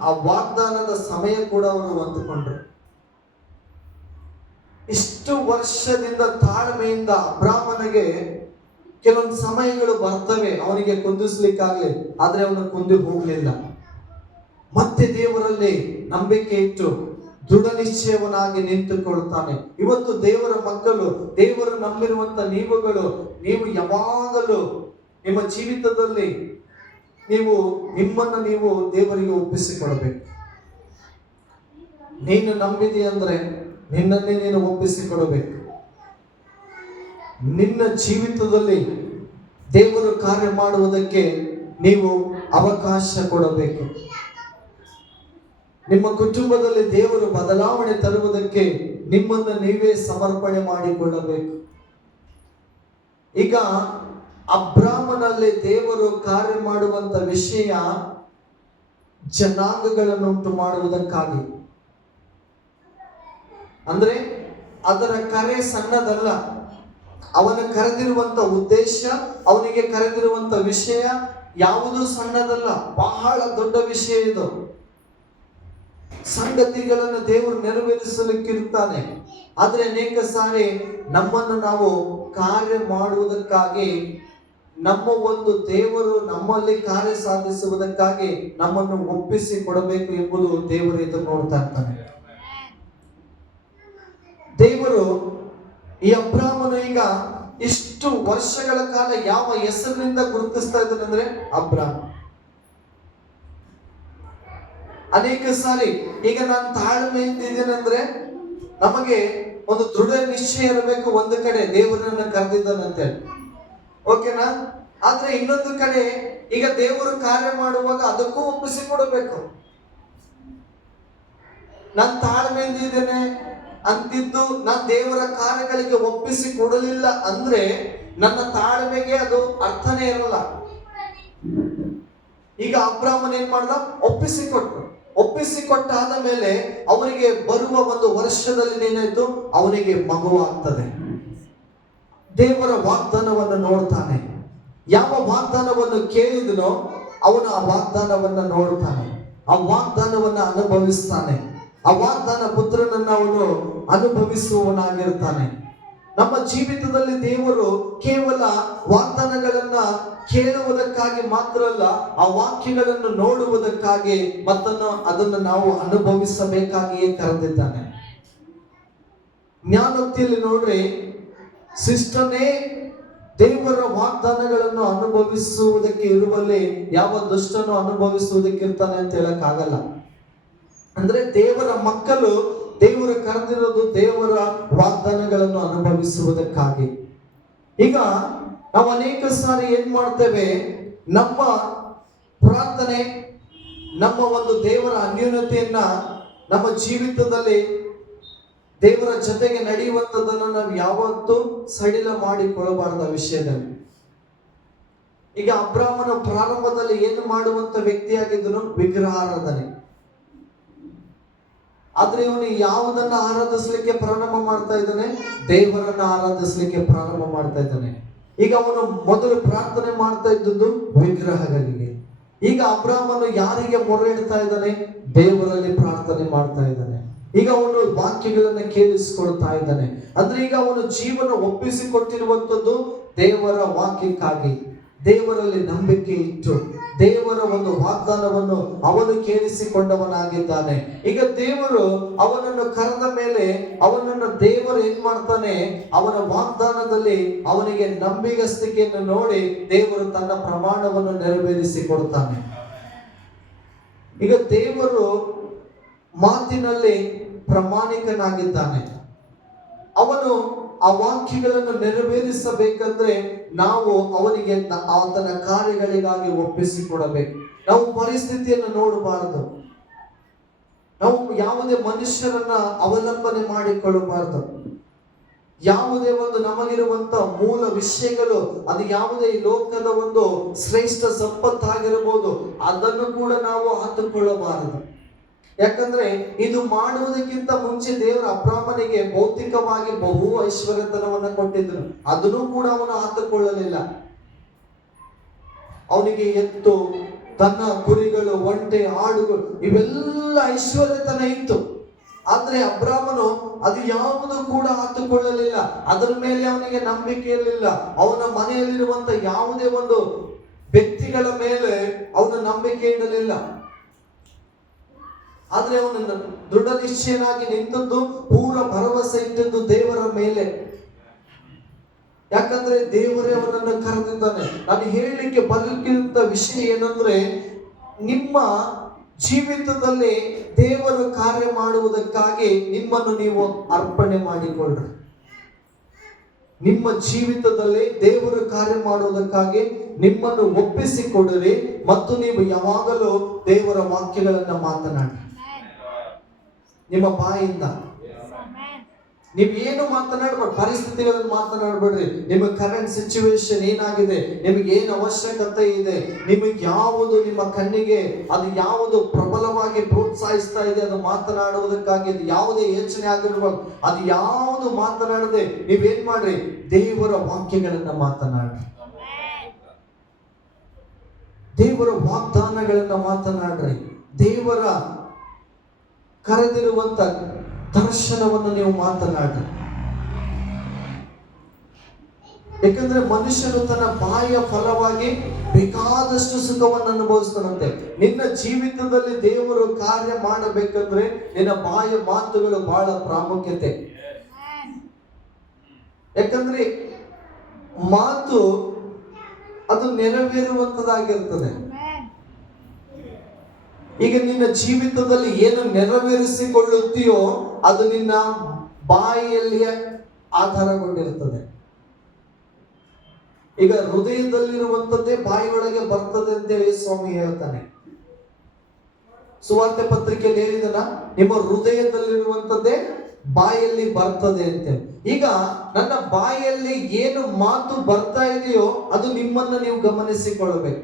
ಆ ವಾಗ್ದಾನದ ಸಮಯ ಕೂಡ ಅವರು ಹೊಂದಿಕೊಂಡ್ರು. ಇಷ್ಟು ವರ್ಷದಿಂದ ತಾಳ್ಮೆಯಿಂದ ಅಬ್ರಾಮನಿಗೆ ಕೆಲವೊಂದು ಸಮಯಗಳು ಬರ್ತವೆ ಅವನಿಗೆ ಕುಂದಿಸ್ಲಿಕ್ಕಾಗ್ಲಿ, ಆದ್ರೆ ಅವನು ಕುಂದಿ ಹೋಗ್ಲಿಲ್ಲ. ಮತ್ತೆ ದೇವರಲ್ಲಿ ನಂಬಿಕೆ ಇಟ್ಟು ದೃಢ ನಿಶ್ಚಯವನಾಗಿ ನಿಂತುಕೊಳ್ತಾನೆ. ಇವತ್ತು ದೇವರ ಮಕ್ಕಳು, ದೇವರು ನಂಬಿರುವಂತ ನೀವು ಯಾವಾಗಲೂ ನಿಮ್ಮ ಜೀವಿತದಲ್ಲಿ ನಿಮ್ಮನ್ನು ನೀವು ದೇವರಿಗೆ ಒಪ್ಪಿಸಿಕೊಡಬೇಕು. ನೀನು ನಂಬಿದಿ ಅಂದ್ರೆ ನಿನ್ನನ್ನೇ ನೀನು ಒಪ್ಪಿಸಿಕೊಡಬೇಕು. ನಿನ್ನ ಜೀವಿತದಲ್ಲಿ ದೇವರು ಕಾರ್ಯ ಮಾಡುವುದಕ್ಕೆ ನೀವು ಅವಕಾಶ ಕೊಡಬೇಕು. ನಿಮ್ಮ ಕುಟುಂಬದಲ್ಲಿ ದೇವರು ಬದಲಾವಣೆ ತರುವುದಕ್ಕೆ ನಿಮ್ಮನ್ನು ನೀವೇ ಸಮರ್ಪಣೆ ಮಾಡಿಕೊಳ್ಳಬೇಕು. ಈಗ ಅಬ್ರಾಮನಲ್ಲಿ ದೇವರು ಕಾರ್ಯ ಮಾಡುವಂತ ವಿಷಯ ಜನಾಂಗಗಳನ್ನುಂಟು ಮಾಡುವುದಕ್ಕಾಗಿ. ಅಂದ್ರೆ ಅದರ ಕರೆ ಸಣ್ಣದಲ್ಲ. ಅವನು ಕರೆದಿರುವಂತ ಉದ್ದೇಶ, ಅವನಿಗೆ ಕರೆದಿರುವಂತ ವಿಷಯ ಯಾವುದು ಸಣ್ಣದಲ್ಲ, ಬಹಳ ದೊಡ್ಡ ವಿಷಯ ಇದು. ಸಂಗತಿಗಳನ್ನು ದೇವರು ನೆರವೇರಿಸಲಿಕ್ಕಿರುತ್ತಾನೆ. ಆದ್ರೆ ಅನೇಕ ಸಾರಿ ನಮ್ಮನ್ನು ನಾವು ಕಾರ್ಯ ಮಾಡುವುದಕ್ಕಾಗಿ, ನಮ್ಮ ಒಂದು ದೇವರು ನಮ್ಮಲ್ಲಿ ಕಾರ್ಯ ಸಾಧಿಸುವುದಕ್ಕಾಗಿ ನಮ್ಮನ್ನು ಒಪ್ಪಿಸಿ ಕೊಡಬೇಕು ಎಂಬುದು ದೇವರು ಇದನ್ನು ನೋಡ್ತಾ ಇರ್ತಾನೆ. ದೇವರು ಈ ಅಬ್ರಾಮನು ಈಗ ಇಷ್ಟು ವರ್ಷಗಳ ಕಾಲ ಯಾವ ಹೆಸರಿನಿಂದ ಗುರುತಿಸ್ತಾ ಇದ್ದಾನೆ ಅಂದ್ರೆ ಅಬ್ರಾಮ್. ಅನೇಕ ಸಾರಿ ಈಗ ನಾನು ತಾಳ್ಮೆಯಿಂದ ಇದ್ದೇನೆ ಅಂದ್ರೆ ನಮಗೆ ಒಂದು ದೃಢ ನಿಶ್ಚಯ ಇರಬೇಕು. ಒಂದು ಕಡೆ ದೇವರನ್ನ ಕರೆದಿದ್ದಾನಂತೇಳಿ, ಓಕೆನಾ? ಆದ್ರೆ ಇನ್ನೊಂದು ಕಡೆ ಈಗ ದೇವರು ಕಾರ್ಯ ಮಾಡುವಾಗ ಅದಕ್ಕೂ ಒಪ್ಪಿಸಿಕೊಡಬೇಕು. ನಾನು ತಾಳ್ಮೆಯಿಂದ ಇದ್ದೇನೆ, ಅಂತಿದ್ದು ನಾನು ದೇವರ ಕಾರ್ಯಗಳಿಗೆ ಒಪ್ಪಿಸಿ ಕೊಡಲಿಲ್ಲ ಅಂದ್ರೆ ನನ್ನ ತಾಳ್ಮೆಗೆ ಅದು ಅರ್ಥನೇ ಇರಲ್ಲ. ಈಗ ಅಬ್ರಾಮನ್ ಏನ್ ಮಾಡ್ದ? ಒಪ್ಪಿಸಿಕೊಟ್ಟಾದ ಮೇಲೆ ಅವರಿಗೆ ಬರುವ ಒಂದು ವರ್ಷದಲ್ಲಿ ಏನಾಯ್ತು? ಅವನಿಗೆ ಮಗು ಆಗ್ತದೆ. ದೇವರ ವಾಗ್ದಾನವನ್ನು ನೋಡ್ತಾನೆ. ಯಾವ ವಾಗ್ದಾನವನ್ನು ಕೇಳಿದನೋ ಅವನು ಆ ವಾಗ್ದಾನವನ್ನ ನೋಡ್ತಾನೆ, ಆ ವಾಗ್ದಾನವನ್ನ ಅನುಭವಿಸ್ತಾನೆ. ಆ ವಾಗ್ದಾನ ಪುತ್ರನನ್ನ ಅವನು ಅನುಭವಿಸುವವನಾಗಿರ್ತಾನೆ. ನಮ್ಮ ಜೀವಿತದಲ್ಲಿ ದೇವರು ಕೇವಲ ವಾಗ್ದಾನಗಳನ್ನ ಕೇಳುವುದಕ್ಕಾಗಿ ಮಾತ್ರ ಅಲ್ಲ, ಆ ವಾಕ್ಯಗಳನ್ನು ನೋಡುವುದಕ್ಕಾಗಿ ಅದನ್ನು ನಾವು ಅನುಭವಿಸಬೇಕಾಗಿಯೇ ಕರೆದಿದ್ದಾನೆ. ಜ್ಞಾನೋಕ್ತಿಯಲ್ಲಿ ನೋಡ್ರಿ, ಶಿಷ್ಟನೇ ದೇವರ ವಾಗ್ದಾನಗಳನ್ನು ಅನುಭವಿಸುವುದಕ್ಕೆ ಇರುವಲ್ಲಿ ಯಾವ ದುಷ್ಟನು ಅನುಭವಿಸುವುದಕ್ಕೆ ಇರ್ತಾನೆ ಅಂತ ಹೇಳಕ್ಕಾಗಲ್ಲ. ಅಂದ್ರೆ ದೇವರ ಮಕ್ಕಳು ದೇವರ ಕರೆದಿರೋದು ದೇವರ ವಾಗ್ದಾನಗಳನ್ನು ಅನುಭವಿಸುವುದಕ್ಕಾಗಿ. ಈಗ ನಾವು ಅನೇಕ ಸಾರಿ ಏನ್ ಮಾಡ್ತೇವೆ? ನಮ್ಮ ಪ್ರಾರ್ಥನೆ, ನಮ್ಮ ಒಂದು ದೇವರ ಅನ್ಯೋನ್ಯತೆಯನ್ನ ನಮ್ಮ ಜೀವಿತದಲ್ಲಿ ದೇವರ ಜೊತೆಗೆ ನಡೆಯುವಂಥದ್ದನ್ನು ನಾವು ಯಾವತ್ತೂ ಸಡಿಲ ಮಾಡಿಕೊಳ್ಳಬಾರದು ಆ ವಿಷಯದಲ್ಲಿ. ಈಗ ಅಬ್ರಾಮನ ಪ್ರಾರಂಭದಲ್ಲಿ ಏನು ಮಾಡುವಂತ ವ್ಯಕ್ತಿಯಾಗಿದ್ದನು? ವಿಗ್ರಹಾರಾಧನೆ. ಆದ್ರೆ ಇವನು ಯಾವುದನ್ನ ಆರಾಧಿಸ್ಲಿಕ್ಕೆ ಪ್ರಾರಂಭ ಮಾಡ್ತಾ ಇದ್ದಾನೆ? ದೇವರನ್ನ ಆರಾಧಿಸ್ಲಿಕ್ಕೆ ಪ್ರಾರಂಭ ಮಾಡ್ತಾ ಇದ್ದಾನೆ. ಈಗ ಅವನು ಮೊದಲು ಪ್ರಾರ್ಥನೆ ಮಾಡ್ತಾ ಇದ್ದದ್ದು ವಿಗ್ರಹಗಳಿಗೆ. ಈಗ ಅಬ್ರಾಮನು ಯಾರಿಗೆ ಮೊರೆ ಇಡ್ತಾ ಇದ್ದಾನೆ? ದೇವರಲ್ಲಿ ಪ್ರಾರ್ಥನೆ ಮಾಡ್ತಾ ಇದ್ದಾನೆ. ಈಗ ಅವನು ವಾಕ್ಯಗಳನ್ನ ಕೇಳಿಸಿಕೊಳ್ತಾ ಇದ್ದಾನೆ. ಅಂದ್ರೆ ಈಗ ಅವನು ಜೀವನ ಒಪ್ಪಿಸಿಕೊಟ್ಟಿರುವಂಥದ್ದು ದೇವರ ವಾಕ್ಯಕ್ಕಾಗಿ, ದೇವರಲ್ಲಿ ನಂಬಿಕೆ ಇಟ್ಟು ದೇವರ ಒಂದು ವಾಗ್ದಾನವನ್ನು ಅವನು ಕೇಳಿಸಿಕೊಂಡವನಾಗಿದ್ದಾನೆ. ಈಗ ದೇವರು ಅವನನ್ನು ಕರೆದ ಮೇಲೆ ಅವನನ್ನು ದೇವರು ಏನ್ ಮಾಡ್ತಾನೆ? ಅವನ ವಾಗ್ದಾನದಲ್ಲಿ ಅವನಿಗೆ ನಂಬಿಗಸ್ತಿಕೆಯನ್ನು ನೋಡಿ ದೇವರು ತನ್ನ ಪ್ರಮಾಣವನ್ನು ನೆರವೇರಿಸಿ ಕೊಡ್ತಾನೆ. ಈಗ ದೇವರು ಮಾತಿನಲ್ಲಿ ಪ್ರಾಮಾಣಿಕನಾಗಿದ್ದಾನೆ. ಅವನು ಆ ವಾಕ್ಯಗಳನ್ನು ನೆರವೇರಿಸಬೇಕಂದ್ರೆ ನಾವು ಅವನಿಗೆ ಆತನ ಕಾರ್ಯಗಳಿಗಾಗಿ ಒಪ್ಪಿಸಿಕೊಡಬೇಕು. ನಾವು ಪರಿಸ್ಥಿತಿಯನ್ನು ನೋಡಬಾರದು. ನಾವು ಯಾವುದೇ ಮನುಷ್ಯರನ್ನ ಅವಲಂಬನೆ ಮಾಡಿಕೊಳ್ಳಬಾರದು. ಯಾವುದೇ ಒಂದು ನಮಗಿರುವಂತ ಮೂಲ ವಿಷಯಗಳು, ಅದು ಯಾವುದೇ ಈ ಲೋಕದ ಒಂದು ಶ್ರೇಷ್ಠ ಸಂಪತ್ತಾಗಿರಬಹುದು, ಅದನ್ನು ಕೂಡ ನಾವು ಹತ್ತುಕೊಳ್ಳಬಾರದು. ಯಾಕಂದ್ರೆ ಇದು ಮಾಡುವುದಕ್ಕಿಂತ ಮುಂಚೆ ದೇವರ ಅಬ್ರಾಮನಿಗೆ ಭೌತಿಕವಾಗಿ ಬಹು ಐಶ್ವರ್ಯತನವನ್ನ ಕೊಟ್ಟಿದ್ರು, ಅದನ್ನು ಕೂಡ ಅವನು ಆತುಕೊಳ್ಳಲಿಲ್ಲ. ಅವನಿಗೆ ಎತ್ತು, ತನ್ನ ಕುರಿಗಳು, ಒಂಟೆ, ಆಡುಗಳು, ಇವೆಲ್ಲ ಐಶ್ವರ್ಯತನ ಇತ್ತು. ಆದ್ರೆ ಅಬ್ರಾಮನು ಅದು ಯಾವುದು ಕೂಡ ಆತುಕೊಳ್ಳಲಿಲ್ಲ. ಅದರ ಮೇಲೆ ಅವನಿಗೆ ನಂಬಿಕೆ ಇರಲಿಲ್ಲ. ಅವನ ಮನೆಯಲ್ಲಿರುವಂತ ಯಾವುದೇ ಒಂದು ವ್ಯಕ್ತಿಗಳ ಮೇಲೆ ಅವನು ನಂಬಿಕೆ ಇಡಲಿಲ್ಲ. ಆದ್ರೆ ಅವನು ದೃಢ ನಿಶ್ಚಯನಾಗಿ ನಿಂತದ್ದು, ಪೂರ ಭರವಸೆ ಇಟ್ಟದ್ದು ದೇವರ ಮೇಲೆ. ಯಾಕಂದ್ರೆ ದೇವರೇ ಅವನನ್ನು ಕರೆದಿದ್ದಾನೆ. ನಾನು ಹೇಳಲಿಕ್ಕೆ ಬರಲಿಕ್ಕಿಂತ ವಿಷಯ ಏನಂದ್ರೆ, ನಿಮ್ಮ ಜೀವಿತದಲ್ಲಿ ದೇವರು ಕಾರ್ಯ ಮಾಡುವುದಕ್ಕಾಗಿ ನಿಮ್ಮನ್ನು ನೀವು ಅರ್ಪಣೆ ಮಾಡಿಕೊಳ್ಳ್ರಿ. ನಿಮ್ಮ ಜೀವಿತದಲ್ಲಿ ದೇವರು ಕಾರ್ಯ ಮಾಡುವುದಕ್ಕಾಗಿ ನಿಮ್ಮನ್ನು ಒಪ್ಪಿಸಿಕೊಡ್ರಿ. ಮತ್ತು ನೀವು ಯಾವಾಗಲೂ ದೇವರ ವಾಕ್ಯಗಳನ್ನ ಮಾತನಾಡಿ. ನಿಮ್ಮ ಬಾಯಿಂದ ನೀವು ಏನು ಮಾತನಾಡಬೇಡಿ, ಪರಿಸ್ಥಿತಿಗಳನ್ನು ಮಾತನಾಡಬೇಡ್ರಿ. ನಿಮ್ಮ ಕರೆಂಟ್ ಸಿಚುವೇಶನ್ ಏನಾಗಿದೆ, ನಿಮಗೆ ಏನು ಅವಶ್ಯಕತೆ ಇದೆ, ನಿಮಗೆ ಯಾವುದು ನಿಮ್ಮ ಕಣ್ಣಿಗೆ ಅದು ಯಾವುದು ಪ್ರಬಲವಾಗಿ ಪ್ರೋತ್ಸಾಹಿಸ್ತಾ ಇದೆ, ಅದು ಮಾತನಾಡುವುದಕ್ಕಾಗಿ ಯಾವುದೇ ಯೋಚನೆ ಆಗಿರ್ಬೋದು, ಅದು ಯಾವುದು ಮಾತನಾಡದೆ ನೀವೇನ್ ಮಾಡ್ರಿ? ದೇವರ ವಾಕ್ಯಗಳನ್ನ ಮಾತನಾಡ್ರಿ. ದೇವರ ವಾಗ್ದಾನಗಳನ್ನ ಮಾತನಾಡ್ರಿ. ದೇವರ ಕರೆದಿರುವಂತ ದರ್ಶನವನ್ನು ನೀವು ಮಾತನಾಡಿ. ಯಾಕಂದ್ರೆ ಮನುಷ್ಯನು ತನ್ನ ಬಾಯಿಯ ಫಲವಾಗಿ ಬೇಕಾದಷ್ಟು ಸುಖವನ್ನು ಅನುಭವಿಸ್ತಾನಂತೆ. ನಿನ್ನ ಜೀವಿತದಲ್ಲಿ ದೇವರು ಕಾರ್ಯ ಮಾಡಬೇಕಂದ್ರೆ ನಿನ್ನ ಬಾಯಿಯ ಮಾತುಗಳು ಬಹಳ ಪ್ರಾಮುಖ್ಯತೆ. ಯಾಕಂದ್ರೆ ಮಾತು ಅದು ನೆರವೇರುವಂತದಾಗಿರ್ತದೆ. ಈಗ ನಿನ್ನ ಜೀವಿತದಲ್ಲಿ ಏನು ನೆರವೇರಿಸಿಕೊಳ್ಳುತ್ತೀಯೋ ಅದು ನಿನ್ನ ಬಾಯಿಯಲ್ಲಿಯೇ ಆಧಾರಗೊಂಡಿರುತ್ತದೆ. ಈಗ ಹೃದಯದಲ್ಲಿರುವಂತದ್ದೇ ಬಾಯಿಯೊಳಗೆ ಬರ್ತದೆ ಅಂತೇಳಿ ಸ್ವಾಮಿ ಹೇಳ್ತಾನೆ. ಸುವಾರ್ತೆ ಪತ್ರಿಕೆಯಲ್ಲಿ ಹೇಳಿದನ, ನಿಮ್ಮ ಹೃದಯದಲ್ಲಿರುವಂತದ್ದೇ ಬಾಯಲ್ಲಿ ಬರ್ತದೆ ಅಂತ. ಈಗ ನನ್ನ ಬಾಯಲ್ಲಿ ಏನು ಮಾತು ಬರ್ತಾ ಇದೆಯೋ ಅದು ನಿಮ್ಮನ್ನ ನೀವು ಗಮನಿಸಿಕೊಳ್ಳಬೇಕು.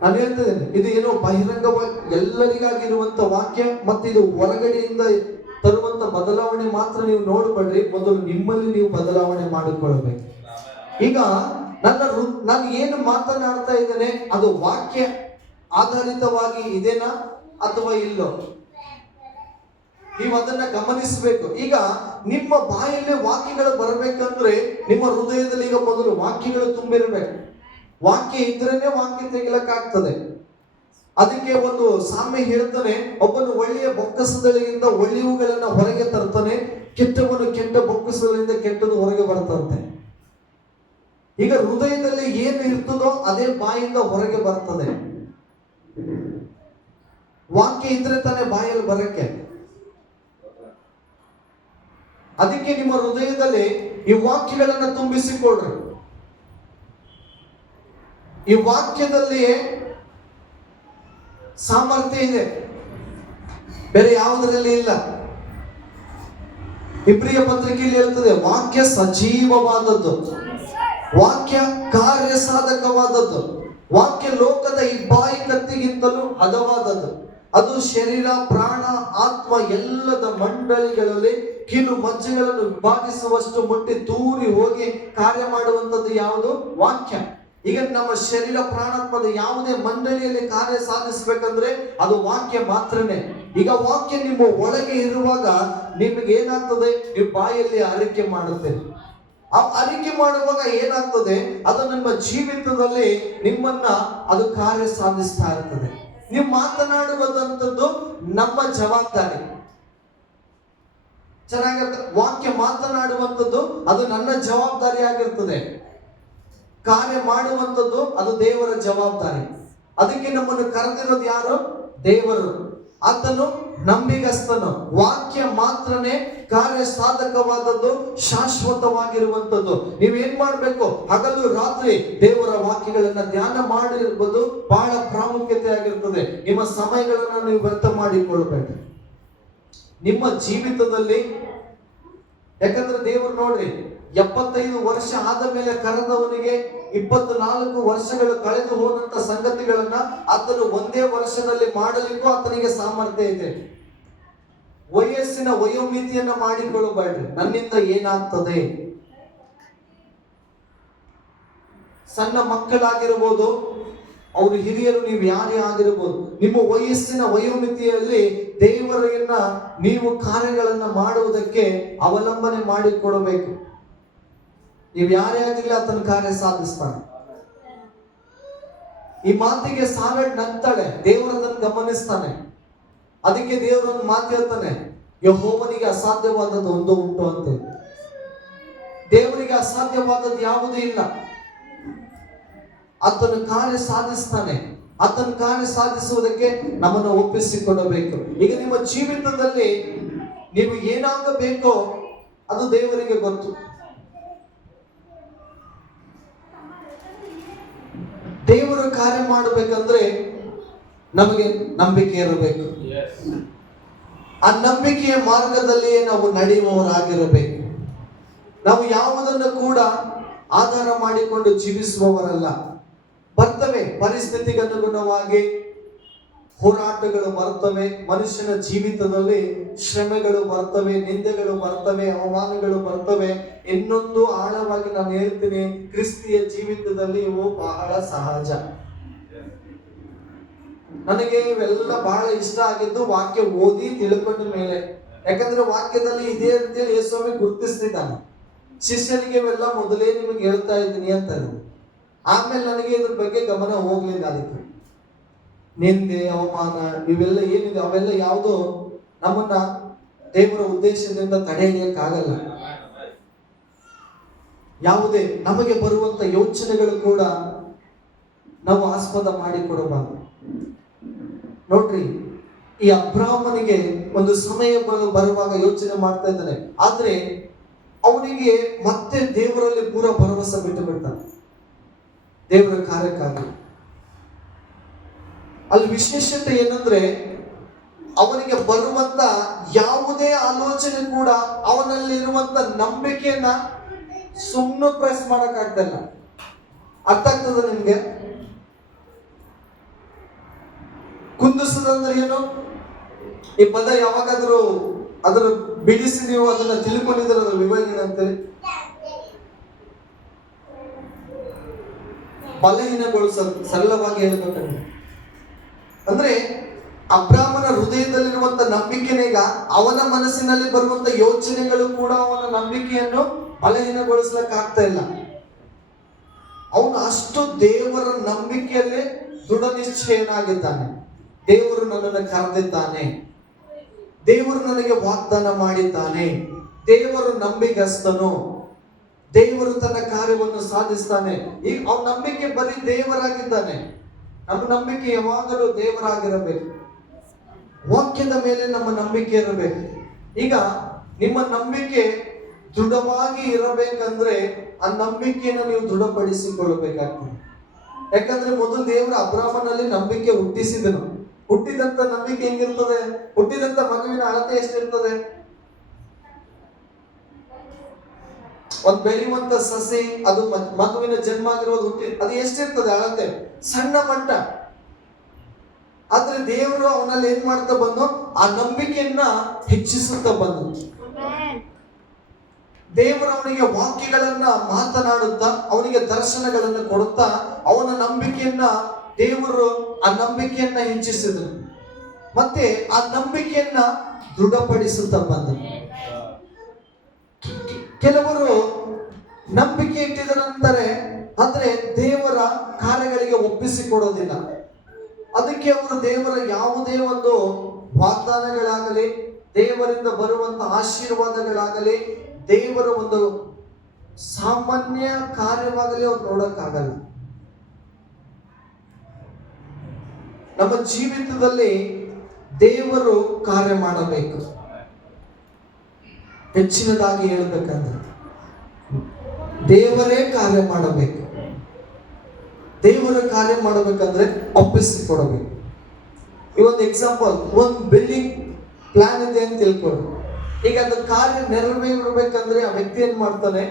ನಾನು ಹೇಳ್ತಿದ್ದೇನೆ, ಇದು ಏನೋ ಬಹಿರಂಗವಾಗಿ ಎಲ್ಲರಿಗಾಗಿರುವಂತ ವಾಕ್ಯ, ಮತ್ತೆ ಇದು ಹೊರಗಡೆಯಿಂದ ತರುವಂತ ಬದಲಾವಣೆ ಮಾತ್ರ ನೀವು ನೋಡಬೇಡ್ರಿ. ಮೊದಲು ನಿಮ್ಮಲ್ಲಿ ನೀವು ಬದಲಾವಣೆ ಮಾಡಿಕೊಳ್ಳಬೇಕು. ಈಗ ನಾನು ಏನು ಮಾತನಾಡ್ತಾ ಇದ್ದೇನೆ ಅದು ವಾಕ್ಯ ಆಧಾರಿತವಾಗಿ ಇದೆನಾ ಅಥವಾ ಇಲ್ಲೋ, ನೀವು ಅದನ್ನ ಗಮನಿಸಬೇಕು. ಈಗ ನಿಮ್ಮ ಬಾಯಲ್ಲಿ ವಾಕ್ಯಗಳು ಬರಬೇಕಂದ್ರೆ ನಿಮ್ಮ ಹೃದಯದಲ್ಲಿ ಈಗ ಮೊದಲು ವಾಕ್ಯಗಳು ತುಂಬಿರಬೇಕು. ವಾಕ್ಯ ಇದ್ರೇನೆ ವಾಕ್ಯ ತೆಗಿಲಕ್ಕಾಗ್ತದೆ. ಅದಕ್ಕೆ ಒಂದು ಸಾಮ್ಯ ಹೇಳ್ತಾನೆ, ಒಬ್ಬನು ಒಳ್ಳೆಯ ಬೊಕ್ಕಸದಲ್ಲಿಂದ ಒಳ್ಳೆಯವುಗಳನ್ನ ಹೊರಗೆ ತರ್ತಾನೆ, ಕೆಟ್ಟವನು ಕೆಟ್ಟ ಬೊಕ್ಕಸಗಳಿಂದ ಕೆಟ್ಟದು ಹೊರಗೆ ಬರ್ತಂತೆ. ಈಗ ಹೃದಯದಲ್ಲಿ ಏನು ಇರ್ತದೋ ಅದೇ ಬಾಯಿಂದ ಹೊರಗೆ ಬರ್ತದೆ. ವಾಕ್ಯ ಇದ್ರೆ ತಾನೇ ಬಾಯಲ್ಲಿ ಬರಕ್ಕೆ. ಅದಕ್ಕೆ ನಿಮ್ಮ ಹೃದಯದಲ್ಲಿ ಈ ವಾಕ್ಯಗಳನ್ನ ತುಂಬಿಸಿಕೊಳ್ಳ್ರಿ. ಈ ವಾಕ್ಯದಲ್ಲಿಯೇ ಸಾಮರ್ಥ್ಯ ಇದೆ, ಬೇರೆ ಯಾವುದರಲ್ಲಿ ಇಲ್ಲ. ಇಬ್ರಿಯ ಪತ್ರಿಕೆಯಲ್ಲಿ ಹೇಳ್ತದೆ, ವಾಕ್ಯ ಸಜೀವವಾದದ್ದು, ವಾಕ್ಯ ಕಾರ್ಯ ಸಾಧಕವಾದದ್ದು, ವಾಕ್ಯ ಲೋಕದ ಇಬ್ಬಾಯಿ ಕತ್ತಿಗಿಂತಲೂ ಹದವಾದದ್ದು. ಅದು ಶರೀರ, ಪ್ರಾಣ, ಆತ್ಮ ಎಲ್ಲದ ಮಂಡಳಿಗಳಲ್ಲಿ ಕೀಲು ಮಜ್ಜೆಗಳನ್ನು ವಿಭಾಗಿಸುವಷ್ಟು ಮುಟ್ಟಿ ತೂರಿ ಹೋಗಿ ಕಾರ್ಯ ಮಾಡುವಂಥದ್ದು ಯಾವುದು? ವಾಕ್ಯ. ಈಗ ನಮ್ಮ ಶರೀರ, ಪ್ರಾಣಾತ್ಮದ ಯಾವುದೇ ಮಂಡಳಿಯಲ್ಲಿ ಕಾರ್ಯ ಸಾಧಿಸಬೇಕಂದ್ರೆ ಅದು ವಾಕ್ಯ ಮಾತ್ರನೇ. ಈಗ ವಾಕ್ಯ ನಿಮ್ಮ ಒಳಗೆ ಇರುವಾಗ ನಿಮಗೆ ಏನಾಗ್ತದೆ? ನೀವು ಬಾಯಲ್ಲಿ ಅರಿಕೆ ಮಾಡುತ್ತೆ. ಆ ಅರಿಕೆ ಮಾಡುವಾಗ ಏನಾಗ್ತದೆ? ಅದು ನಿಮ್ಮ ಜೀವಿತದಲ್ಲಿ ನಿಮ್ಮನ್ನ ಅದು ಕಾರ್ಯ ಸಾಧಿಸ್ತಾ ಇರ್ತದೆ. ನೀವು ಮಾತನಾಡುವುದಂಥದ್ದು ನಮ್ಮ ಜವಾಬ್ದಾರಿ. ಚೆನ್ನಾಗಿರ್ತದೆ. ವಾಕ್ಯ ಮಾತನಾಡುವಂಥದ್ದು ಅದು ನನ್ನ ಜವಾಬ್ದಾರಿ ಆಗಿರ್ತದೆ. ಕಾರ್ಯ ಮಾಡುವಂಥದ್ದು ಅದು ದೇವರ ಜವಾಬ್ದಾರಿ. ಅದಕ್ಕೆ ನಮ್ಮನ್ನು ಕರೆದಿರೋದು ಯಾರು? ದೇವರು. ಆತನು ನಂಬಿಗಸ್ತನು. ವಾಕ್ಯ ಮಾತ್ರನೇ ಕಾರ್ಯ ಸಾಧಕವಾದದ್ದು, ಶಾಶ್ವತವಾಗಿರುವಂಥದ್ದು. ನೀವೇನ್ ಮಾಡ್ಬೇಕು? ಹಗಲು ರಾತ್ರಿ ದೇವರ ವಾಕ್ಯಗಳನ್ನ ಧ್ಯಾನ ಮಾಡಿರುವುದು ಬಹಳ ಪ್ರಾಮುಖ್ಯತೆ ಆಗಿರ್ತದೆ. ನಿಮ್ಮ ಸಮಯಗಳನ್ನ ನೀವು ವ್ಯರ್ಥ ಮಾಡಿಕೊಳ್ಬೇಕು ನಿಮ್ಮ ಜೀವಿತದಲ್ಲಿ. ಯಾಕಂದ್ರೆ ದೇವರು ನೋಡ್ರಿ, 75 ವರ್ಷ ಆದ ಮೇಲೆ ಕರೆದವನಿಗೆ 24 ವರ್ಷಗಳು ಕಳೆದು ಹೋದಂತ ಸಂಗತಿಗಳನ್ನ ಆತನು ಒಂದೇ ವರ್ಷದಲ್ಲಿ ಮಾಡಲಿಕ್ಕೂ ಆತನಿಗೆ ಸಾಮರ್ಥ್ಯ ಇದೆ. ವಯಸ್ಸಿನ ವಯೋಮಿತಿಯನ್ನ ಮಾಡಿಕೊಳ್ಳಬೇಡ್ರಿ. ನನ್ನಿಂದ ಏನಾಗ್ತದೆ? ಸಣ್ಣ ಮಕ್ಕಳಾಗಿರ್ಬೋದು, ಅವರು ಹಿರಿಯರು, ನೀವು ಯಾರೇ ಆಗಿರ್ಬೋದು, ನಿಮ್ಮ ವಯಸ್ಸಿನ ವಯೋಮಿತಿಯಲ್ಲಿ ದೇವರನ್ನ ನೀವು ಕಾರ್ಯಗಳನ್ನ ಮಾಡುವುದಕ್ಕೆ ಅವಲಂಬನೆ ಮಾಡಿಕೊಡಬೇಕು. ನೀವು ಯಾರೇ ಆಗಿರಲಿ ಆತನ ಕಾರ್ಯ ಸಾಧಿಸ್ತಾನೆ. ಈ ಮಾತಿಗೆ ಸಾರಡ್ ನಗ್ತಾಳೆ, ದೇವರದನ್ನು ಗಮನಿಸ್ತಾನೆ. ಅದಕ್ಕೆ ದೇವರನ್ನು ಮಾತು ಹೇಳ್ತಾನೆ, ಯೆಹೋವನಿಗೆ ಅಸಾಧ್ಯವಾದದ್ದು ಒಂದು ಉಂಟು ಅಂತ. ದೇವರಿಗೆ ಅಸಾಧ್ಯವಾದದ್ದು ಯಾವುದೂ ಇಲ್ಲ. ಆತನ ಕಾರ್ಯ ಸಾಧಿಸ್ತಾನೆ. ಆತನ ಕಾರ್ಯ ಸಾಧಿಸುವುದಕ್ಕೆ ನಮ್ಮನ್ನು ಒಪ್ಪಿಸಿಕೊಡಬೇಕು. ಈಗ ನಿಮ್ಮ ಜೀವಿತದಲ್ಲಿ ನೀವು ಏನಾಗಬೇಕೋ ಅದು ದೇವರಿಗೆ ಗೊತ್ತು. ದೇವರು ಕಾರ್ಯ ಮಾಡಬೇಕಂದ್ರೆ ನಮಗೆ ನಂಬಿಕೆ ಇರಬೇಕು. ಆ ನಂಬಿಕೆಯ ಮಾರ್ಗದಲ್ಲಿಯೇ ನಾವು ನಡೆಯುವವರಾಗಿರಬೇಕು. ನಾವು ಯಾವುದನ್ನು ಕೂಡ ಆಧಾರ ಮಾಡಿಕೊಂಡು ಜೀವಿಸುವವರಲ್ಲ. ಬರ್ತವೆ, ಪರಿಸ್ಥಿತಿಗೆ ಅನುಗುಣವಾಗಿ ಹೋರಾಟಗಳು ಬರ್ತವೆ. ಮನುಷ್ಯನ ಜೀವಿತದಲ್ಲಿ ಶ್ರಮೆಗಳು ಬರ್ತವೆ, ನಿಂದೆಗಳು ಬರ್ತವೆ, ಅವಮಾನಗಳು ಬರ್ತವೆ. ಇನ್ನೊಂದು ಆಳವಾಗಿ ನಾನು ಹೇಳ್ತೀನಿ, ಕ್ರಿಸ್ತಿಯ ಜೀವಿತದಲ್ಲಿ ಇವು ಬಹಳ ಸಹಜ. ನನಗೆ ಇವೆಲ್ಲ ಬಹಳ ಇಷ್ಟ ಆಗಿದ್ದು ವಾಕ್ಯ ಓದಿ ತಿಳ್ಕೊಂಡ ಮೇಲೆ. ಯಾಕಂದ್ರೆ ವಾಕ್ಯದಲ್ಲಿ ಇದೆ ಅಂತೇಳಿ ಯೇಸುಸ್ವಾಮಿ ಗುರುತಿಸ್ತಿದ್ದಾನೆ. ಶಿಷ್ಯರಿಗೆ ಇವೆಲ್ಲ ಮೊದಲೇ ನಿಮಗೆ ಹೇಳ್ತಾ ಇದ್ದೀನಿ ಅಂತ. ಆಮೇಲೆ ನನಗೆ ಇದ್ರ ಬಗ್ಗೆ ಗಮನ ಹೋಗ್ಲಿಲ್ಲ. ಅದಕ್ಕೆ ನಿಂದೆ, ಅವಮಾನ ಇವೆಲ್ಲ ಏನಿದೆ ಅವೆಲ್ಲ ಯಾವುದೋ ನಮ್ಮನ್ನ ದೇವರ ಉದ್ದೇಶದಿಂದ ತಡೆ ಹಿಡಿಯಕ್ಕಾಗಲ್ಲ. ಯಾವುದೇ ನಮಗೆ ಬರುವಂತ ಯೋಚನೆಗಳು ಕೂಡ ನಾವು ಆಸ್ಪದ ಮಾಡಿಕೊಡಬಾರದು. ನೋಡ್ರಿ, ಈ ಅಬ್ರಾಹ್ಮನಿಗೆ ಒಂದು ಸಮಯ ಬರುವಾಗ ಯೋಚನೆ ಮಾಡ್ತಾ ಇದ್ದಾನೆ. ಆದ್ರೆ ಅವನಿಗೆ ಮತ್ತೆ ದೇವರಲ್ಲಿ ಪೂರ ಭರವಸೆ ಬಿಟ್ಟು ಬಿಡ್ತಾನೆ ದೇವರ ಕಾರ್ಯಕ್ಕಾಗಿ. ಅಲ್ಲಿ ವಿಶೇಷತೆ ಏನಂದ್ರೆ ಅವನಿಗೆ ಬರುವಂತ ಯಾವುದೇ ಆಲೋಚನೆ ಕೂಡ ಅವನಲ್ಲಿರುವಂತ ನಂಬಿಕೆಯನ್ನ ಸುಮ್ಮನೆ ಪ್ರೆಸ್ ಮಾಡಕ್ ಆಗ್ತಿಲ್ಲ. ಅರ್ಥ ಆಗ್ತದ ನಿಮ್ಗೆ? ಕುಂದಿಸದಂದ್ರೆ ಏನು? ಈ ಪದ ಯಾವಾಗಾದ್ರೂ ಅದರ ಬಿಡಿಸಿ ನೀವು ಅದನ್ನ ತಿಳ್ಕೊಂಡಿದ್ರೆ ಅದ್ರ ವಿವರಣೆ ಅಂತೇಳಿ ಬಲಹೀನಗೊಳಿಸೋದು, ಸರಳವಾಗಿ ಹೇಳ್ಬೇಕಂದ್ರೆ ಅಂದ್ರೆ ಅಬ್ರಾಮನ ಹೃದಯದಲ್ಲಿರುವಂತ ನಂಬಿಕೆನೇ ಈಗ ಅವನ ಮನಸ್ಸಿನಲ್ಲಿ ಬರುವಂತ ಯೋಚನೆಗಳು ಕೂಡ ಅವನ ನಂಬಿಕೆಯನ್ನು ಬಲಹೀನಗೊಳಿಸ್ಲಿಕ್ಕೆ ಆಗ್ತಾ ಇಲ್ಲ. ಅವನು ಅಷ್ಟು ದೇವರ ನಂಬಿಕೆಯಲ್ಲೇ ದೃಢ ನಿಶ್ಚಯನಾಗಿದ್ದಾನೆ. ದೇವರು ನನ್ನನ್ನು ಕರೆದಿದ್ದಾನೆ, ದೇವರು ನನಗೆ ವಾಗ್ದಾನ ಮಾಡಿದ್ದಾನೆ, ದೇವರು ನಂಬಿಗಸ್ತನು, ದೇವರು ತನ್ನ ಕಾರ್ಯವನ್ನು ಸಾಧಿಸ್ತಾನೆ. ಈಗ ಅವನ ನಂಬಿಕೆ ಬರೀ ದೇವರಾಗಿದ್ದಾನೆ. ನಮ್ಮ ನಂಬಿಕೆ ಯಾವಾಗಲೂ ದೇವರಾಗಿರಬೇಕು, ವಾಕ್ಯದ ಮೇಲೆ ನಮ್ಮ ನಂಬಿಕೆ ಇರಬೇಕು. ಈಗ ನಿಮ್ಮ ನಂಬಿಕೆ ದೃಢವಾಗಿ ಇರಬೇಕಂದ್ರೆ ಆ ನಂಬಿಕೆಯನ್ನು ನೀವು ದೃಢಪಡಿಸಿಕೊಳ್ಳಬೇಕಾಗ್ತದೆ. ಯಾಕಂದ್ರೆ ಮೊದಲು ದೇವರ ಅಬ್ರಾಮನಲ್ಲಿ ನಂಬಿಕೆ ಹುಟ್ಟಿಸಿದನು. ಹುಟ್ಟಿದಂತ ನಂಬಿಕೆ ಹೆಂಗಿರ್ತದೆ? ಹುಟ್ಟಿದಂತ ಮಗುವಿನ ಅಳತೆ ಎಷ್ಟಿರ್ತದೆ? ಒಂದ್ ಬೆಳೆಯುವಂತ ಸಸಿ, ಅದು ಮಗುವಿನ ಜನ್ಮ ಆಗಿರೋದು ಅದು ಎಷ್ಟಿರ್ತದೆ ಅಳತೆ? ಸಣ್ಣ ಮಟ್ಟ. ಆದ್ರೆ ದೇವರು ಅವನಲ್ಲಿ ಏನ್ ಮಾಡ್ತಾ ಬಂದು ಆ ನಂಬಿಕೆಯನ್ನ ಹೆಚ್ಚಿಸುತ್ತಾ ಬಂದು ದೇವರು ಅವನಿಗೆ ವಾಕ್ಯಗಳನ್ನ ಮಾತನಾಡುತ್ತಾ ಅವನಿಗೆ ದರ್ಶನಗಳನ್ನು ಕೊಡುತ್ತಾ ಅವನ ನಂಬಿಕೆಯನ್ನ ದೇವರು ಆ ನಂಬಿಕೆಯನ್ನ ಹೆಚ್ಚಿಸಿದರು. ಮತ್ತೆ ಆ ನಂಬಿಕೆಯನ್ನ ದೃಢಪಡಿಸುತ್ತಾ ಬಂದರು. ಕೆಲವರು ನಂಬಿಕೆ ಇಟ್ಟಿದ ನಂತರ ಆದ್ರೆ ದೇವರ ಕಾರ್ಯಗಳಿಗೆ ಒಪ್ಪಿಸಿಕೊಡೋದಿಲ್ಲ. ಅದಕ್ಕೆ ಅವರು ದೇವರ ಯಾವುದೇ ಒಂದು ವಾಗ್ದಾನಗಳಾಗಲಿ, ದೇವರಿಂದ ಬರುವಂತ ಆಶೀರ್ವಾದಗಳಾಗಲಿ, ದೇವರ ಒಂದು ಸಾಮಾನ್ಯ ಕಾರ್ಯವಾಗಲಿ ಅವ್ರು ನೋಡಕ್ಕಾಗಲ್ಲ. ನಮ್ಮ ಜೀವಿತದಲ್ಲಿ ದೇವರು ಕಾರ್ಯ ಮಾಡಬೇಕು. ಹೆಚ್ಚಿನದಾಗಿ ಹೇಳ್ಬೇಕಂದ್ರೆ ದೇವರೇ ಕಾರ್ಯ ಮಾಡಬೇಕು. ದೇವರ ಕಾರ್ಯ ಮಾಡಬೇಕಂದ್ರೆ ಒಪ್ಪಿಸಿಕೊಡಬೇಕು. ಈ ಒಂದು ಎಕ್ಸಾಂಪಲ್, ಒಂದು ಬಿಲ್ಡಿಂಗ್ ಪ್ಲಾನ್ ಇದೆ ಅಂತ ತಿಳ್ಕೊಳ್ಳಿ. ಈಗ ಅದು ಕಾರ್ಯ ನೆರವೇರಬೇಕಂದ್ರೆ ಆ ವ್ಯಕ್ತಿ ಏನ್ ಮಾಡ್ತಾನೆ?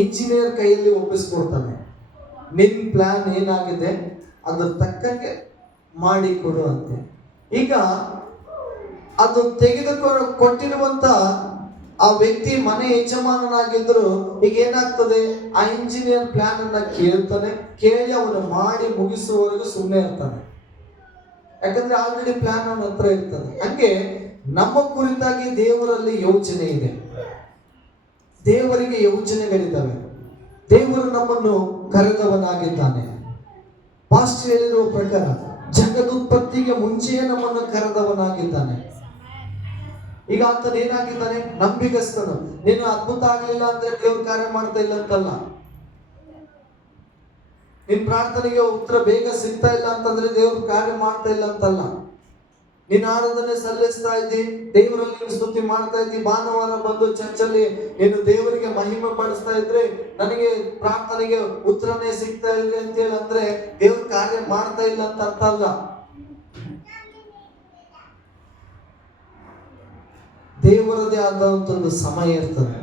ಇಂಜಿನಿಯರ್ ಕೈಯಲ್ಲಿ ಒಪ್ಪಿಸ್ಕೊಡ್ತಾನೆ. ನಿನ್ ಪ್ಲಾನ್ ಏನಾಗಿದೆ ಅದ್ರ ತಕ್ಕಂಗೆ ಮಾಡಿಕೊಡು ಅಂತೆ. ಈಗ ಅದು ತೆಗೆದುಕೊಂಡು ಕೊಟ್ಟಿರುವಂತ ಆ ವ್ಯಕ್ತಿ ಮನೆ ಯಜಮಾನನಾಗಿದ್ರು ಈಗ ಏನಾಗ್ತದೆ? ಆ ಇಂಜಿನಿಯರ್ ಪ್ಲಾನ್ ಅನ್ನ ಕೇಳ್ತಾನೆ, ಕೇಳಿ ಅವನು ಮಾಡಿ ಮುಗಿಸುವವರೆಗೂ ಸುಮ್ಮನೆ ಇರ್ತಾನೆ. ಯಾಕಂದ್ರೆ ಆಲ್ರೆಡಿ ಪ್ಲಾನ್ ಅವನ ಹತ್ರ ಇರ್ತದೆ. ಹಂಗೆ ನಮ್ಮ ಕುರಿತಾಗಿ ದೇವರಲ್ಲಿ ಯೋಚನೆ ಇದೆ, ದೇವರಿಗೆ ಯೋಚನೆಗಳಿದ್ದಾವೆ. ದೇವರು ನಮ್ಮನ್ನು ಕರೆದವನಾಗಿದ್ದಾನೆ. ಪಾಸ್ಟರ್ ಹೇಳಿರುವ ಪ್ರಕಾರ ಜಗದುತ್ಪತ್ತಿಗೆ ಮುಂಚೆಯೇ ನಮ್ಮನ್ನು ಕರೆದವನಾಗಿದ್ದಾನೆ. ಈಗ ಆತನ ಏನಾಗಿದ್ದಾನೆ? ನಂಬಿಗಸ್ತನು. ನೀನು ಅದ್ಭುತ ಆಗ್ಲಿಲ್ಲ ಅಂದ್ರೆ ದೇವ್ರ ಕಾರ್ಯ ಮಾಡ್ತಾ ಇಲ್ಲ ಅಂತಲ್ಲ, ನಿನ್ ಪ್ರಾರ್ಥನೆಗೆ ಉತ್ತರ ಬೇಗ ಸಿಗ್ತಾ ಇಲ್ಲ ಅಂತಂದ್ರೆ ದೇವ್ರ ಕಾರ್ಯ ಮಾಡ್ತಾ ಇಲ್ಲ ಅಂತಲ್ಲ. ನೀನ್ ಆರಾಧನೆ ಸಲ್ಲಿಸ್ತಾ ಇದ್ದಿ, ದೇವರಲ್ಲಿ ನೀನು ಸ್ತುತಿ ಮಾಡ್ತಾ ಇದ್ದಿ, ಭಾನುವಾರ ಬಂದು ಚರ್ಚಲ್ಲಿ ನೀನು ದೇವರಿಗೆ ಮಹಿಮೆ ಪಡಿಸ್ತಾ ಇದ್ರೆ ನನಗೆ ಪ್ರಾರ್ಥನೆಗೆ ಉತ್ತರನೇ ಸಿಗ್ತಾ ಇಲ್ಲ ಅಂತೇಳಿ ಅಂದ್ರೆ ದೇವ್ರ ಕಾರ್ಯ ಮಾಡ್ತಾ ಇಲ್ಲ ಅಂತ ಅರ್ಥ ಅಲ್ಲ. ದೇವರದೇ ಆದಂತ ಒಂದು ಸಮಯ ಇರ್ತದೆ,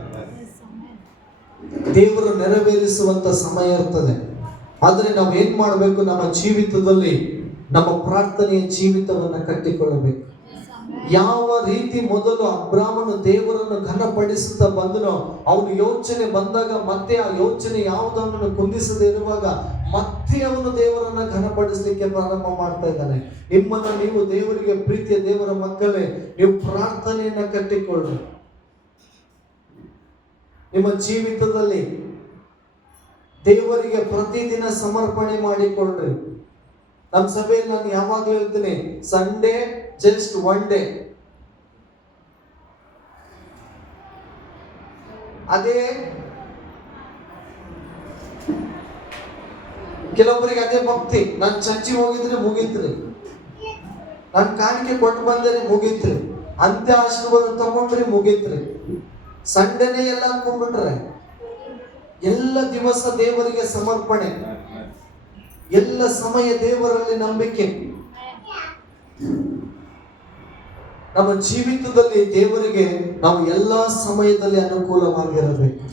ದೇವರು ನೆರವೇರಿಸುವಂತ ಸಮಯ ಇರ್ತದೆ. ಆದ್ರೆ ನಾವು ಏನ್ ಮಾಡ್ಬೇಕು? ನಮ್ಮ ಜೀವಿತದಲ್ಲಿ ನಮ್ಮ ಪ್ರಾರ್ಥನೆಯ ಜೀವಿತವನ್ನ ಕಟ್ಟಿಕೊಳ್ಳಬೇಕು. ಯಾವ ರೀತಿ ಮೊದಲು ಅಬ್ರಾಮನು ದೇವರನ್ನು ಘನಪಡಿಸುತ್ತಾ ಬಂದನೋ, ಅವನು ಯೋಚನೆ ಬಂದಾಗ ಮತ್ತೆ ಆ ಯೋಚನೆ ಯಾವುದನ್ನು ಕುಂದಿಸದೇ ಇರುವಾಗ ಮತ್ತೆ ಅವನು ದೇವರನ್ನ ಘನಪಡಿಸಲಿಕ್ಕೆ ಪ್ರಾರಂಭ ಮಾಡ್ತಾ ಇದ್ದಾನೆ. ನಿಮ್ಮನ್ನು ನೀವು ದೇವರಿಗೆ ಪ್ರೀತಿಯ ದೇವರ ಮಕ್ಕಳೇ, ನೀವು ಪ್ರಾರ್ಥನೆಯನ್ನ ಕಟ್ಟಿಕೊಳ್ಳಿ. ನಿಮ್ಮ ಜೀವಿತದಲ್ಲಿ ದೇವರಿಗೆ ಪ್ರತಿದಿನ ಸಮರ್ಪಣೆ ಮಾಡಿಕೊಳ್ಳ್ರಿ. ನಮ್ಮ ಸಭೆಯಲ್ಲಿ ನಾನು ಯಾವಾಗಲೂ ಹೇಳ್ತೀನಿ, ಸಂಡೇ ಜಸ್ಟ್ ಒನ್ ಡೇ. ಅದೇ ಕೆಲವೊಬ್ಬರಿಗೆ ಅದೇ ಭಕ್ತಿ. ನಾನು ಚರ್ಚಿಗೆ ಹೋಗಿದ್ರೆ ಮುಗೀತ್ರಿ, ನಾನು ಕಾಣಿಕೆ ಕೊಟ್ಟು ಬಂದರೆ ಮುಗೀತ್ರಿ, ಅಂತ್ಯ ಆಶೀರ್ವಾದ ತಗೊಂಡ್ರಿ ಮುಗೀತ್ರಿ. ಸಂಡೇನೇ ಎಲ್ಲ ಅನ್ಕೊಂಡ್ಬಿಟ್ರೆ ಎಲ್ಲ ದಿವಸ ದೇವರಿಗೆ ಸಮರ್ಪಣೆ, ಎಲ್ಲ ಸಮಯ ದೇವರಲ್ಲಿ ನಂಬಿಕೆ. ನಮ್ಮ ಜೀವಿತದಲ್ಲಿ ದೇವರಿಗೆ ನಾವು ಎಲ್ಲಾ ಸಮಯದಲ್ಲಿ ಅನುಕೂಲವಾಗಿರಬೇಕು.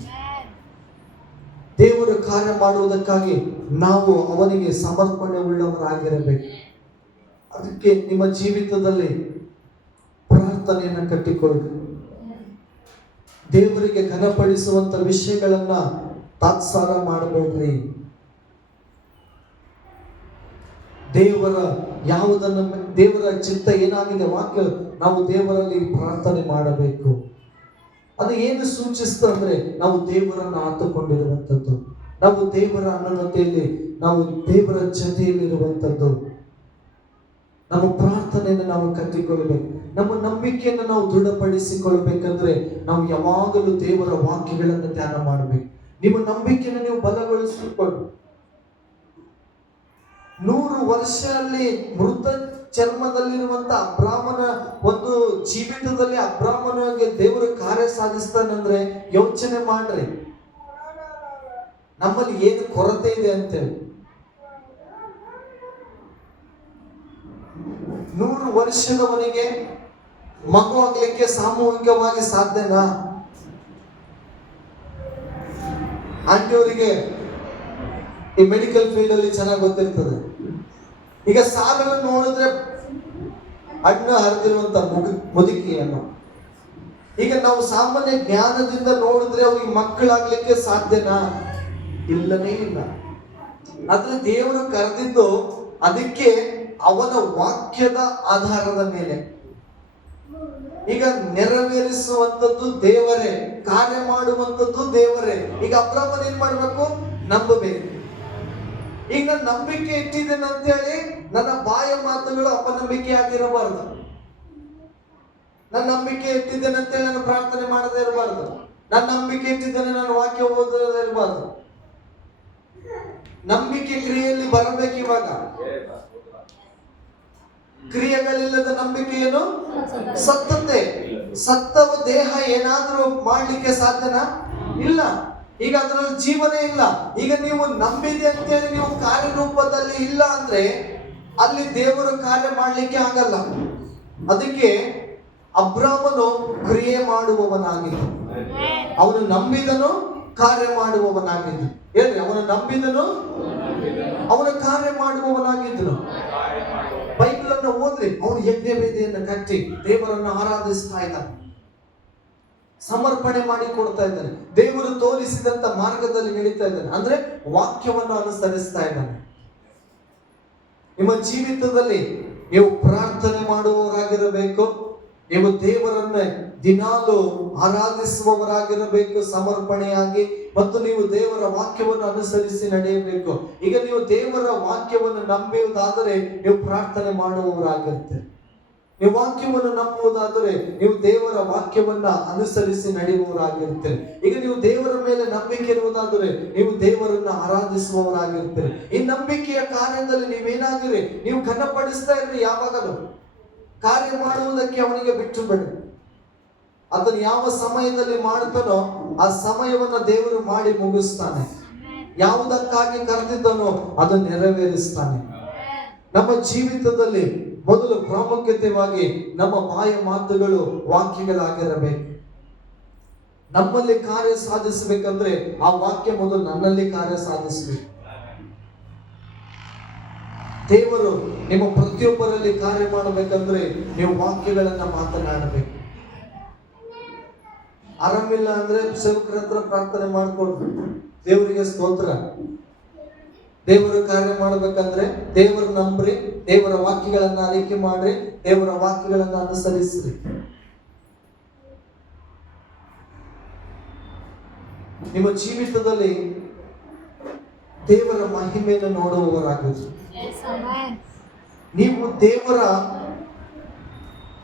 ದೇವರು ಕಾರ್ಯ ಮಾಡುವುದಕ್ಕಾಗಿ ನಾವು ಅವನಿಗೆ ಸಮರ್ಪಣೆ ಉಳ್ಳವರಾಗಿರಬೇಕು. ಅದಕ್ಕೆ ನಿಮ್ಮ ಜೀವಿತದಲ್ಲಿ ಪ್ರಾರ್ಥನೆಯನ್ನು ಕಟ್ಟಿಕೊಳ್ಳಿ. ದೇವರಿಗೆ ಘನಪಡಿಸುವಂತ ವಿಷಯಗಳನ್ನ ತಾತ್ಸಾರ ಮಾಡಬೇಡ್ರಿ. ದೇವರ ಚಿತ್ತ ಏನಾಗಿದೆ ವಾಕ್ಯ ನಾವು ದೇವರಲ್ಲಿ ಪ್ರಾರ್ಥನೆ ಮಾಡಬೇಕು. ಅದು ಏನು ಸೂಚಿಸ್ತಂದ್ರೆ ನಾವು ದೇವರನ್ನು ಆತುಕೊಂಡಿರುವಂಥದ್ದು, ನಾವು ದೇವರ ಅನುಮತಿಯಲ್ಲಿ ನಾವು ದೇವರ ಜೊತೆಯಲ್ಲಿರುವಂಥದ್ದು. ನಮ್ಮ ಪ್ರಾರ್ಥನೆಯನ್ನು ನಾವು ಕಟ್ಟಿಕೊಳ್ಳಬೇಕು. ನಮ್ಮ ನಂಬಿಕೆಯನ್ನು ನಾವು ದೃಢಪಡಿಸಿಕೊಳ್ಬೇಕಂದ್ರೆ ನಾವು ಯಾವಾಗಲೂ ದೇವರ ವಾಕ್ಯಗಳನ್ನು ಧ್ಯಾನ ಮಾಡಬೇಕು. ನಿಮ್ಮ ನಂಬಿಕೆಯನ್ನು ನೀವು ಬಲಗೊಳಿಸಿಕೊಳ್ಳಿ. 100 ವರ್ಷದಲ್ಲಿ ಮೃತ ಚರ್ಮದಲ್ಲಿರುವಂತ ಅಬ್ರಾಮನ ಒಂದು ಜೀವಿತದಲ್ಲಿ ಅಬ್ರಾಮನಿಗೆ ದೇವರು ಕಾರ್ಯ ಸಾಧಿಸ್ತಾನಂದ್ರೆ ಯೋಚನೆ ಮಾಡ್ರಿ, ನಮ್ಮಲ್ಲಿ ಏನು ಕೊರತೆ ಇದೆ ಅಂತೇಳಿ. 100 ವರ್ಷದವನಿಗೆ ಮಗು ಆಗ್ಲಿಕ್ಕೆ ಸಾಮೂಹಿಕವಾಗಿ ಸಾಧ್ಯನಾ? ಆಂಟಿಯವರಿಗೆ ಈ ಮೆಡಿಕಲ್ ಫೀಲ್ಡ್ ಅಲ್ಲಿ ಚೆನ್ನಾಗಿ ಗೊತ್ತಿರ್ತದೆ. ಈಗ ಸಾಲನ್ನು ನೋಡಿದ್ರೆ ಹಣ್ಣು ಹರಿದಿರುವಂತ ಮುದುಕಿಯನ್ನು ಈಗ ನಾವು ಸಾಮಾನ್ಯ ಜ್ಞಾನದಿಂದ ನೋಡಿದ್ರೆ ಅವ್ರಿಗೆ ಮಕ್ಕಳಾಗ್ಲಿಕ್ಕೆ ಸಾಧ್ಯನಾ? ಇಲ್ಲನೇ ಇಲ್ಲ. ಆದ್ರೆ ದೇವರು ಕರೆದಿದ್ದು ಅದಕ್ಕೆ ಅವನ ವಾಕ್ಯದ ಆಧಾರದ ಮೇಲೆ. ಈಗ ನೆರವೇರಿಸುವಂಥದ್ದು ದೇವರೇ, ಕಾರ್ಯ ಮಾಡುವಂಥದ್ದು ದೇವರೇ. ಈಗ ಅಬ್ರಾಮನ್ ಏನ್ ಮಾಡ್ಬೇಕು? ನಂಬಬೇಕು. ಈಗ ನಾನು ನಂಬಿಕೆ ಇಟ್ಟಿದ್ದೇನೆ ಅಂತೇಳಿ ನನ್ನ ಬಾಯ ಮಾತುಗಳು ಅಪನಂಬಿಕೆ ಆಗಿರಬಾರದು. ನಾನು ನಂಬಿಕೆ ಇಟ್ಟಿದ್ದೇನೆ ಅಂತೇಳಿ ನಾನು ಪ್ರಾರ್ಥನೆ ಮಾಡದೇ ಇರಬಾರ್ದು. ನಾನು ನಂಬಿಕೆ ಇಟ್ಟಿದ್ದೇನೆ ನಾನು ವಾಕ್ಯ ಓದದೇ ಇರಬಾರ್ದು. ನಂಬಿಕೆ ಕ್ರಿಯೆಯಲ್ಲಿ ಬರಬೇಕು. ಇವಾಗ ಕ್ರಿಯೆಗಳಿಲ್ಲದ ನಂಬಿಕೆಯನ್ನು ಸತ್ತತೆ. ಸತ್ತವ ದೇಹ ಏನಾದ್ರೂ ಮಾಡ್ಲಿಕ್ಕೆ ಸಾಧ್ಯನಾ? ಇಲ್ಲ. ಈಗ ಅದರಲ್ಲಿ ಜೀವನೇ ಇಲ್ಲ. ಈಗ ನೀವು ನಂಬಿದೆ ಅಂತೇಳಿ ನೀವು ಕಾರ್ಯರೂಪದಲ್ಲಿ ಇಲ್ಲ ಅಂದ್ರೆ ಅಲ್ಲಿ ದೇವರು ಕಾರ್ಯ ಮಾಡ್ಲಿಕ್ಕೆ ಆಗಲ್ಲ. ಅದಕ್ಕೆ ಅಬ್ರಾಮನು ಕ್ರಿಯೆ ಮಾಡುವವನಾಗಿದ್ದು, ಅವನು ನಂಬಿದನು ಕಾರ್ಯ ಮಾಡುವವನಾಗಿದ್ದು. ಏನ್ರಿ? ಅವನು ನಂಬಿದನು, ಅವನು ಕಾರ್ಯ ಮಾಡುವವನಾಗಿದ್ದನು. ಬೈಬಲ್ ಅನ್ನು ಓದ್ರಿ, ಅವನು ಯಜ್ಞ ವೇದಿಯನ್ನು ಕಟ್ಟಿ ದೇವರನ್ನು ಆರಾಧಿಸ್ತಾ ಇದ್ದಾನೆ, ಸಮರ್ಪಣೆ ಮಾಡಿ ಕೊಡ್ತಾ ಇದ್ದಾನೆ, ದೇವರು ತೋರಿಸಿದಂತ ಮಾರ್ಗದಲ್ಲಿ ನಡೀತಾ ಇದ್ದಾನೆ. ಅಂದ್ರೆ ವಾಕ್ಯವನ್ನು ಅನುಸರಿಸ್ತಾ ಇದ್ದಾನೆ. ನಿಮ್ಮ ಜೀವಿತದಲ್ಲಿ ನೀವು ಪ್ರಾರ್ಥನೆ ಮಾಡುವವರಾಗಿರಬೇಕು. ನೀವು ದೇವರನ್ನ ದಿನಾಲು ಆರಾಧಿಸುವವರಾಗಿರಬೇಕು ಸಮರ್ಪಣೆಯಾಗಿ. ಮತ್ತು ನೀವು ದೇವರ ವಾಕ್ಯವನ್ನು ಅನುಸರಿಸಿ ನಡೆಯಬೇಕು. ಈಗ ನೀವು ದೇವರ ವಾಕ್ಯವನ್ನು ನಂಬುವುದಾದರೆ ನೀವು ಪ್ರಾರ್ಥನೆ ಮಾಡುವವರಾಗಿರ್ತೀರಿ. ನೀವು ವಾಕ್ಯವನ್ನು ನಂಬುವುದಾದರೆ ನೀವು ದೇವರ ವಾಕ್ಯವನ್ನ ಅನುಸರಿಸಿ ನಡೆಯುವವರಾಗಿರ್ತೀರಿ. ಈಗ ನೀವು ದೇವರ ಮೇಲೆ ನಂಬಿಕೆ ಇರುವುದಾದರೆ ನೀವು ದೇವರನ್ನ ಆರಾಧಿಸುವವರಾಗಿರ್ತೀರಿ. ಈ ನಂಬಿಕೆಯ ಕಾರ್ಯದಲ್ಲಿ ನೀವೇನಾಗಿರಿ, ನೀವು ಘನಪಡಿಸ್ತಾ ಇರ್ರಿ. ಯಾವಾಗಲೂ ಕಾರ್ಯ ಮಾಡುವುದಕ್ಕೆ ಅವನಿಗೆ ಬಿಟ್ಟು ಬಿಡಿ. ಅದನ್ನು ಯಾವ ಸಮಯದಲ್ಲಿ ಮಾಡ್ತಾನೋ ಆ ಸಮಯವನ್ನ ದೇವರು ಮಾಡಿ ಮುಗಿಸ್ತಾನೆ. ಯಾವುದಕ್ಕಾಗಿ ಕರೆದಿದ್ದನೋ ಅದನ್ನು ನೆರವೇರಿಸ್ತಾನೆ. ನಮ್ಮ ಜೀವಿತದಲ್ಲಿ ಮೊದಲು ಪ್ರಾಮುಖ್ಯತೆಯಾಗಿ ನಮ್ಮ ಬಾಯ ಮಾತುಗಳು ವಾಕ್ಯಗಳಾಗಿರಬೇಕು. ನಮ್ಮಲ್ಲಿ ಕಾರ್ಯ ಸಾಧಿಸಬೇಕಂದ್ರೆ ಆ ವಾಕ್ಯ ಮೊದಲು ನನ್ನಲ್ಲಿ ಕಾರ್ಯ ಸಾಧಿಸಬೇಕು. ದೇವರು ನಿಮ್ಮ ಪ್ರತಿಯೊಬ್ಬರಲ್ಲಿ ಕಾರ್ಯ ಮಾಡಬೇಕಂದ್ರೆ ನೀವು ವಾಕ್ಯಗಳನ್ನ ಮಾತನಾಡಬೇಕು. ಆರಾಮಿಲ್ಲ ಅಂದ್ರೆ ಸೇವಕರ ಹತ್ರ ಪ್ರಾರ್ಥನೆ ಮಾಡ್ಕೊಡ್ರಿ, ದೇವರಿಗೆ ಸ್ತೋತ್ರ. ದೇವರು ಕಾರ್ಯ ಮಾಡಬೇಕಂದ್ರೆ ದೇವರು ನಂಬ್ರಿ, ದೇವರ ವಾಕ್ಯಗಳನ್ನ ಆರೈಕೆ ಮಾಡ್ರಿ, ದೇವರ ವಾಕ್ಯಗಳನ್ನ ಅನುಸರಿಸ್ರಿ. ನಿಮ್ಮ ಜೀವಿತದಲ್ಲಿ ದೇವರ ಮಹಿಮೆಯನ್ನು ನೋಡುವವರಾಗಿರಿ. ನೀವು ದೇವರ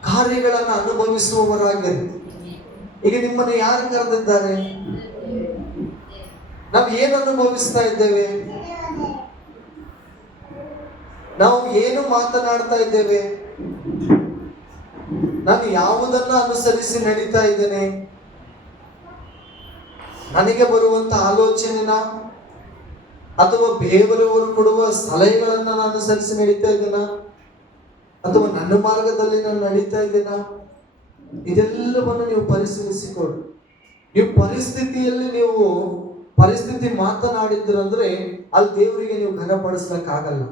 ಕಾರ್ಯಗಳನ್ನು ಅನುಭವಿಸುವವರಾಗಿರಿ. ಈಗ ನಿಮ್ಮನ್ನು ಯಾರು ಕರೆದಿದ್ದಾರೆ? ನಾವು ಏನು ಅನುಭವಿಸ್ತಾ ಇದ್ದೇವೆ? ನಾವು ಏನು ಮಾತನಾಡ್ತಾ ಇದ್ದೇವೆ? ನಾನು ಯಾವುದನ್ನ ಅನುಸರಿಸಿ ನಡೀತಾ ಇದ್ದೇನೆ? ನನಗೆ ಬರುವಂತ ಆಲೋಚನೆನ ಅಥವಾ ಬೇರೆಯವರು ಕೊಡುವ ಸಲಹೆಗಳನ್ನ ನಾನು ಅನುಸರಿಸಿ ನಡೀತಾ ಇದ್ದೇನಾ? ಅಥವಾ ನನ್ನ ಮಾರ್ಗದಲ್ಲಿ ನಾನು ನಡೀತಾ ಇದ್ದೇನಾ? ಇದೆಲ್ಲವನ್ನು ನೀವು ಪರಿಶೀಲಿಸಿಕೊಳ್ಳಿ. ನೀವು ಪರಿಸ್ಥಿತಿ ಮಾತನಾಡಿದ್ರಂದ್ರೆ ಅಲ್ಲಿ ದೇವರಿಗೆ ನೀವು ಘನಪಡಿಸ್ಲಿಕ್ಕಾಗಲ್ಲ.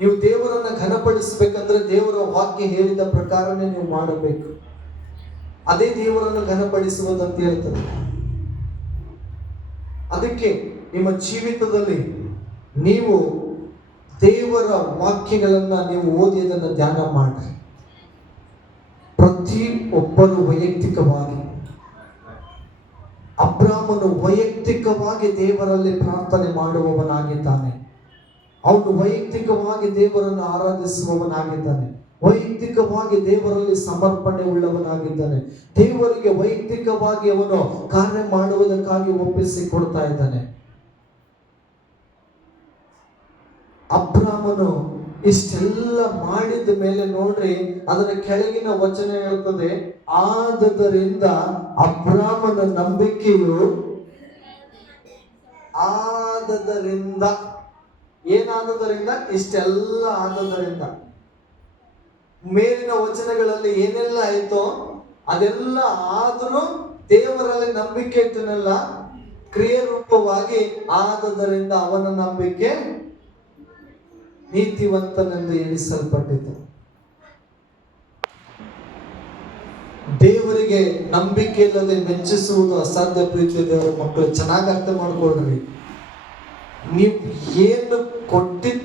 ನೀವು ದೇವರನ್ನ ಘನಪಡಿಸ್ಬೇಕಂದ್ರೆ ದೇವರ ವಾಕ್ಯ ಹೇಳಿದ ಪ್ರಕಾರನೇ ನೀವು ಮಾಡಬೇಕು. ಅದೇ ದೇವರನ್ನು ಘನಪಡಿಸುವುದಂತ ಹೇಳ್ತದೆ. ಅದಕ್ಕೆ ನಿಮ್ಮ ಜೀವಿತದಲ್ಲಿ ನೀವು ದೇವರ ವಾಕ್ಯಗಳನ್ನ ನೀವು ಓದಿ ಅದನ್ನು ಧ್ಯಾನ ಮಾಡಿ. ಪ್ರತಿ ಒಬ್ಬರು ವೈಯಕ್ತಿಕವಾಗಿ, ಅಬ್ರಾಮನು ವೈಯಕ್ತಿಕವಾಗಿ ದೇವರಲ್ಲಿ ಪ್ರಾರ್ಥನೆ ಮಾಡುವವನಾಗಿದ್ದಾನೆ. ಅವನು ವೈಯಕ್ತಿಕವಾಗಿ ದೇವರನ್ನು ಆರಾಧಿಸುವವನಾಗಿದ್ದಾನೆ. ವೈಯಕ್ತಿಕವಾಗಿ ದೇವರಲ್ಲಿ ಸಮರ್ಪಣೆ ಉಳ್ಳವನಾಗಿದ್ದಾನೆ. ದೇವರಿಗೆ ವೈಯಕ್ತಿಕವಾಗಿ ಅವನು ಕಾರ್ಯ ಮಾಡುವುದಕ್ಕಾಗಿ ಒಪ್ಪಿಸಿಕೊಡ್ತಾ ಇದ್ದಾನೆ. ಅಬ್ರಾಮನು ಇಷ್ಟೆಲ್ಲ ಮಾಡಿದ ಮೇಲೆ ನೋಡ್ರಿ, ಅದರ ಕೆಳಗಿನ ವಚನ ಹೇಳ್ತದೆ, ಆದದರಿಂದ ಅಬ್ರಾಮನ ನಂಬಿಕೆಯು ಆದದರಿಂದ, ಏನಾದದರಿಂದ? ಇಷ್ಟೆಲ್ಲ ಆದದರಿಂದ. ಮೇಲಿನ ವಚನಗಳಲ್ಲಿ ಏನೆಲ್ಲ ಆಯ್ತೋ ಅದೆಲ್ಲ ಆದರೂ ದೇವರಲ್ಲಿ ನಂಬಿಕೆ ಇಟ್ಟನೆಲ್ಲ ಕ್ರಿಯೆ ರೂಪವಾಗಿ ಆದದರಿಂದ ಅವನ ನಂಬಿಕೆ ನೀತಿವಂತನೆಂದು ಎಣಿಸಲ್ಪಟ್ಟಿತು. ದೇವರಿಗೆ ನಂಬಿಕೆ ಇಲ್ಲದೆ ಮೆಚ್ಚಿಸುವುದು ಅಸಾಧ್ಯ. ಪ್ರೀತಿಯ ದೇವರ ಮಕ್ಕಳು, ಚೆನ್ನಾಗಿ ಅರ್ಥ ಮಾಡ್ಕೊಳ್ರಿ. ನೀವು ಏನು ಕೊಟ್ಟಿದ್ದು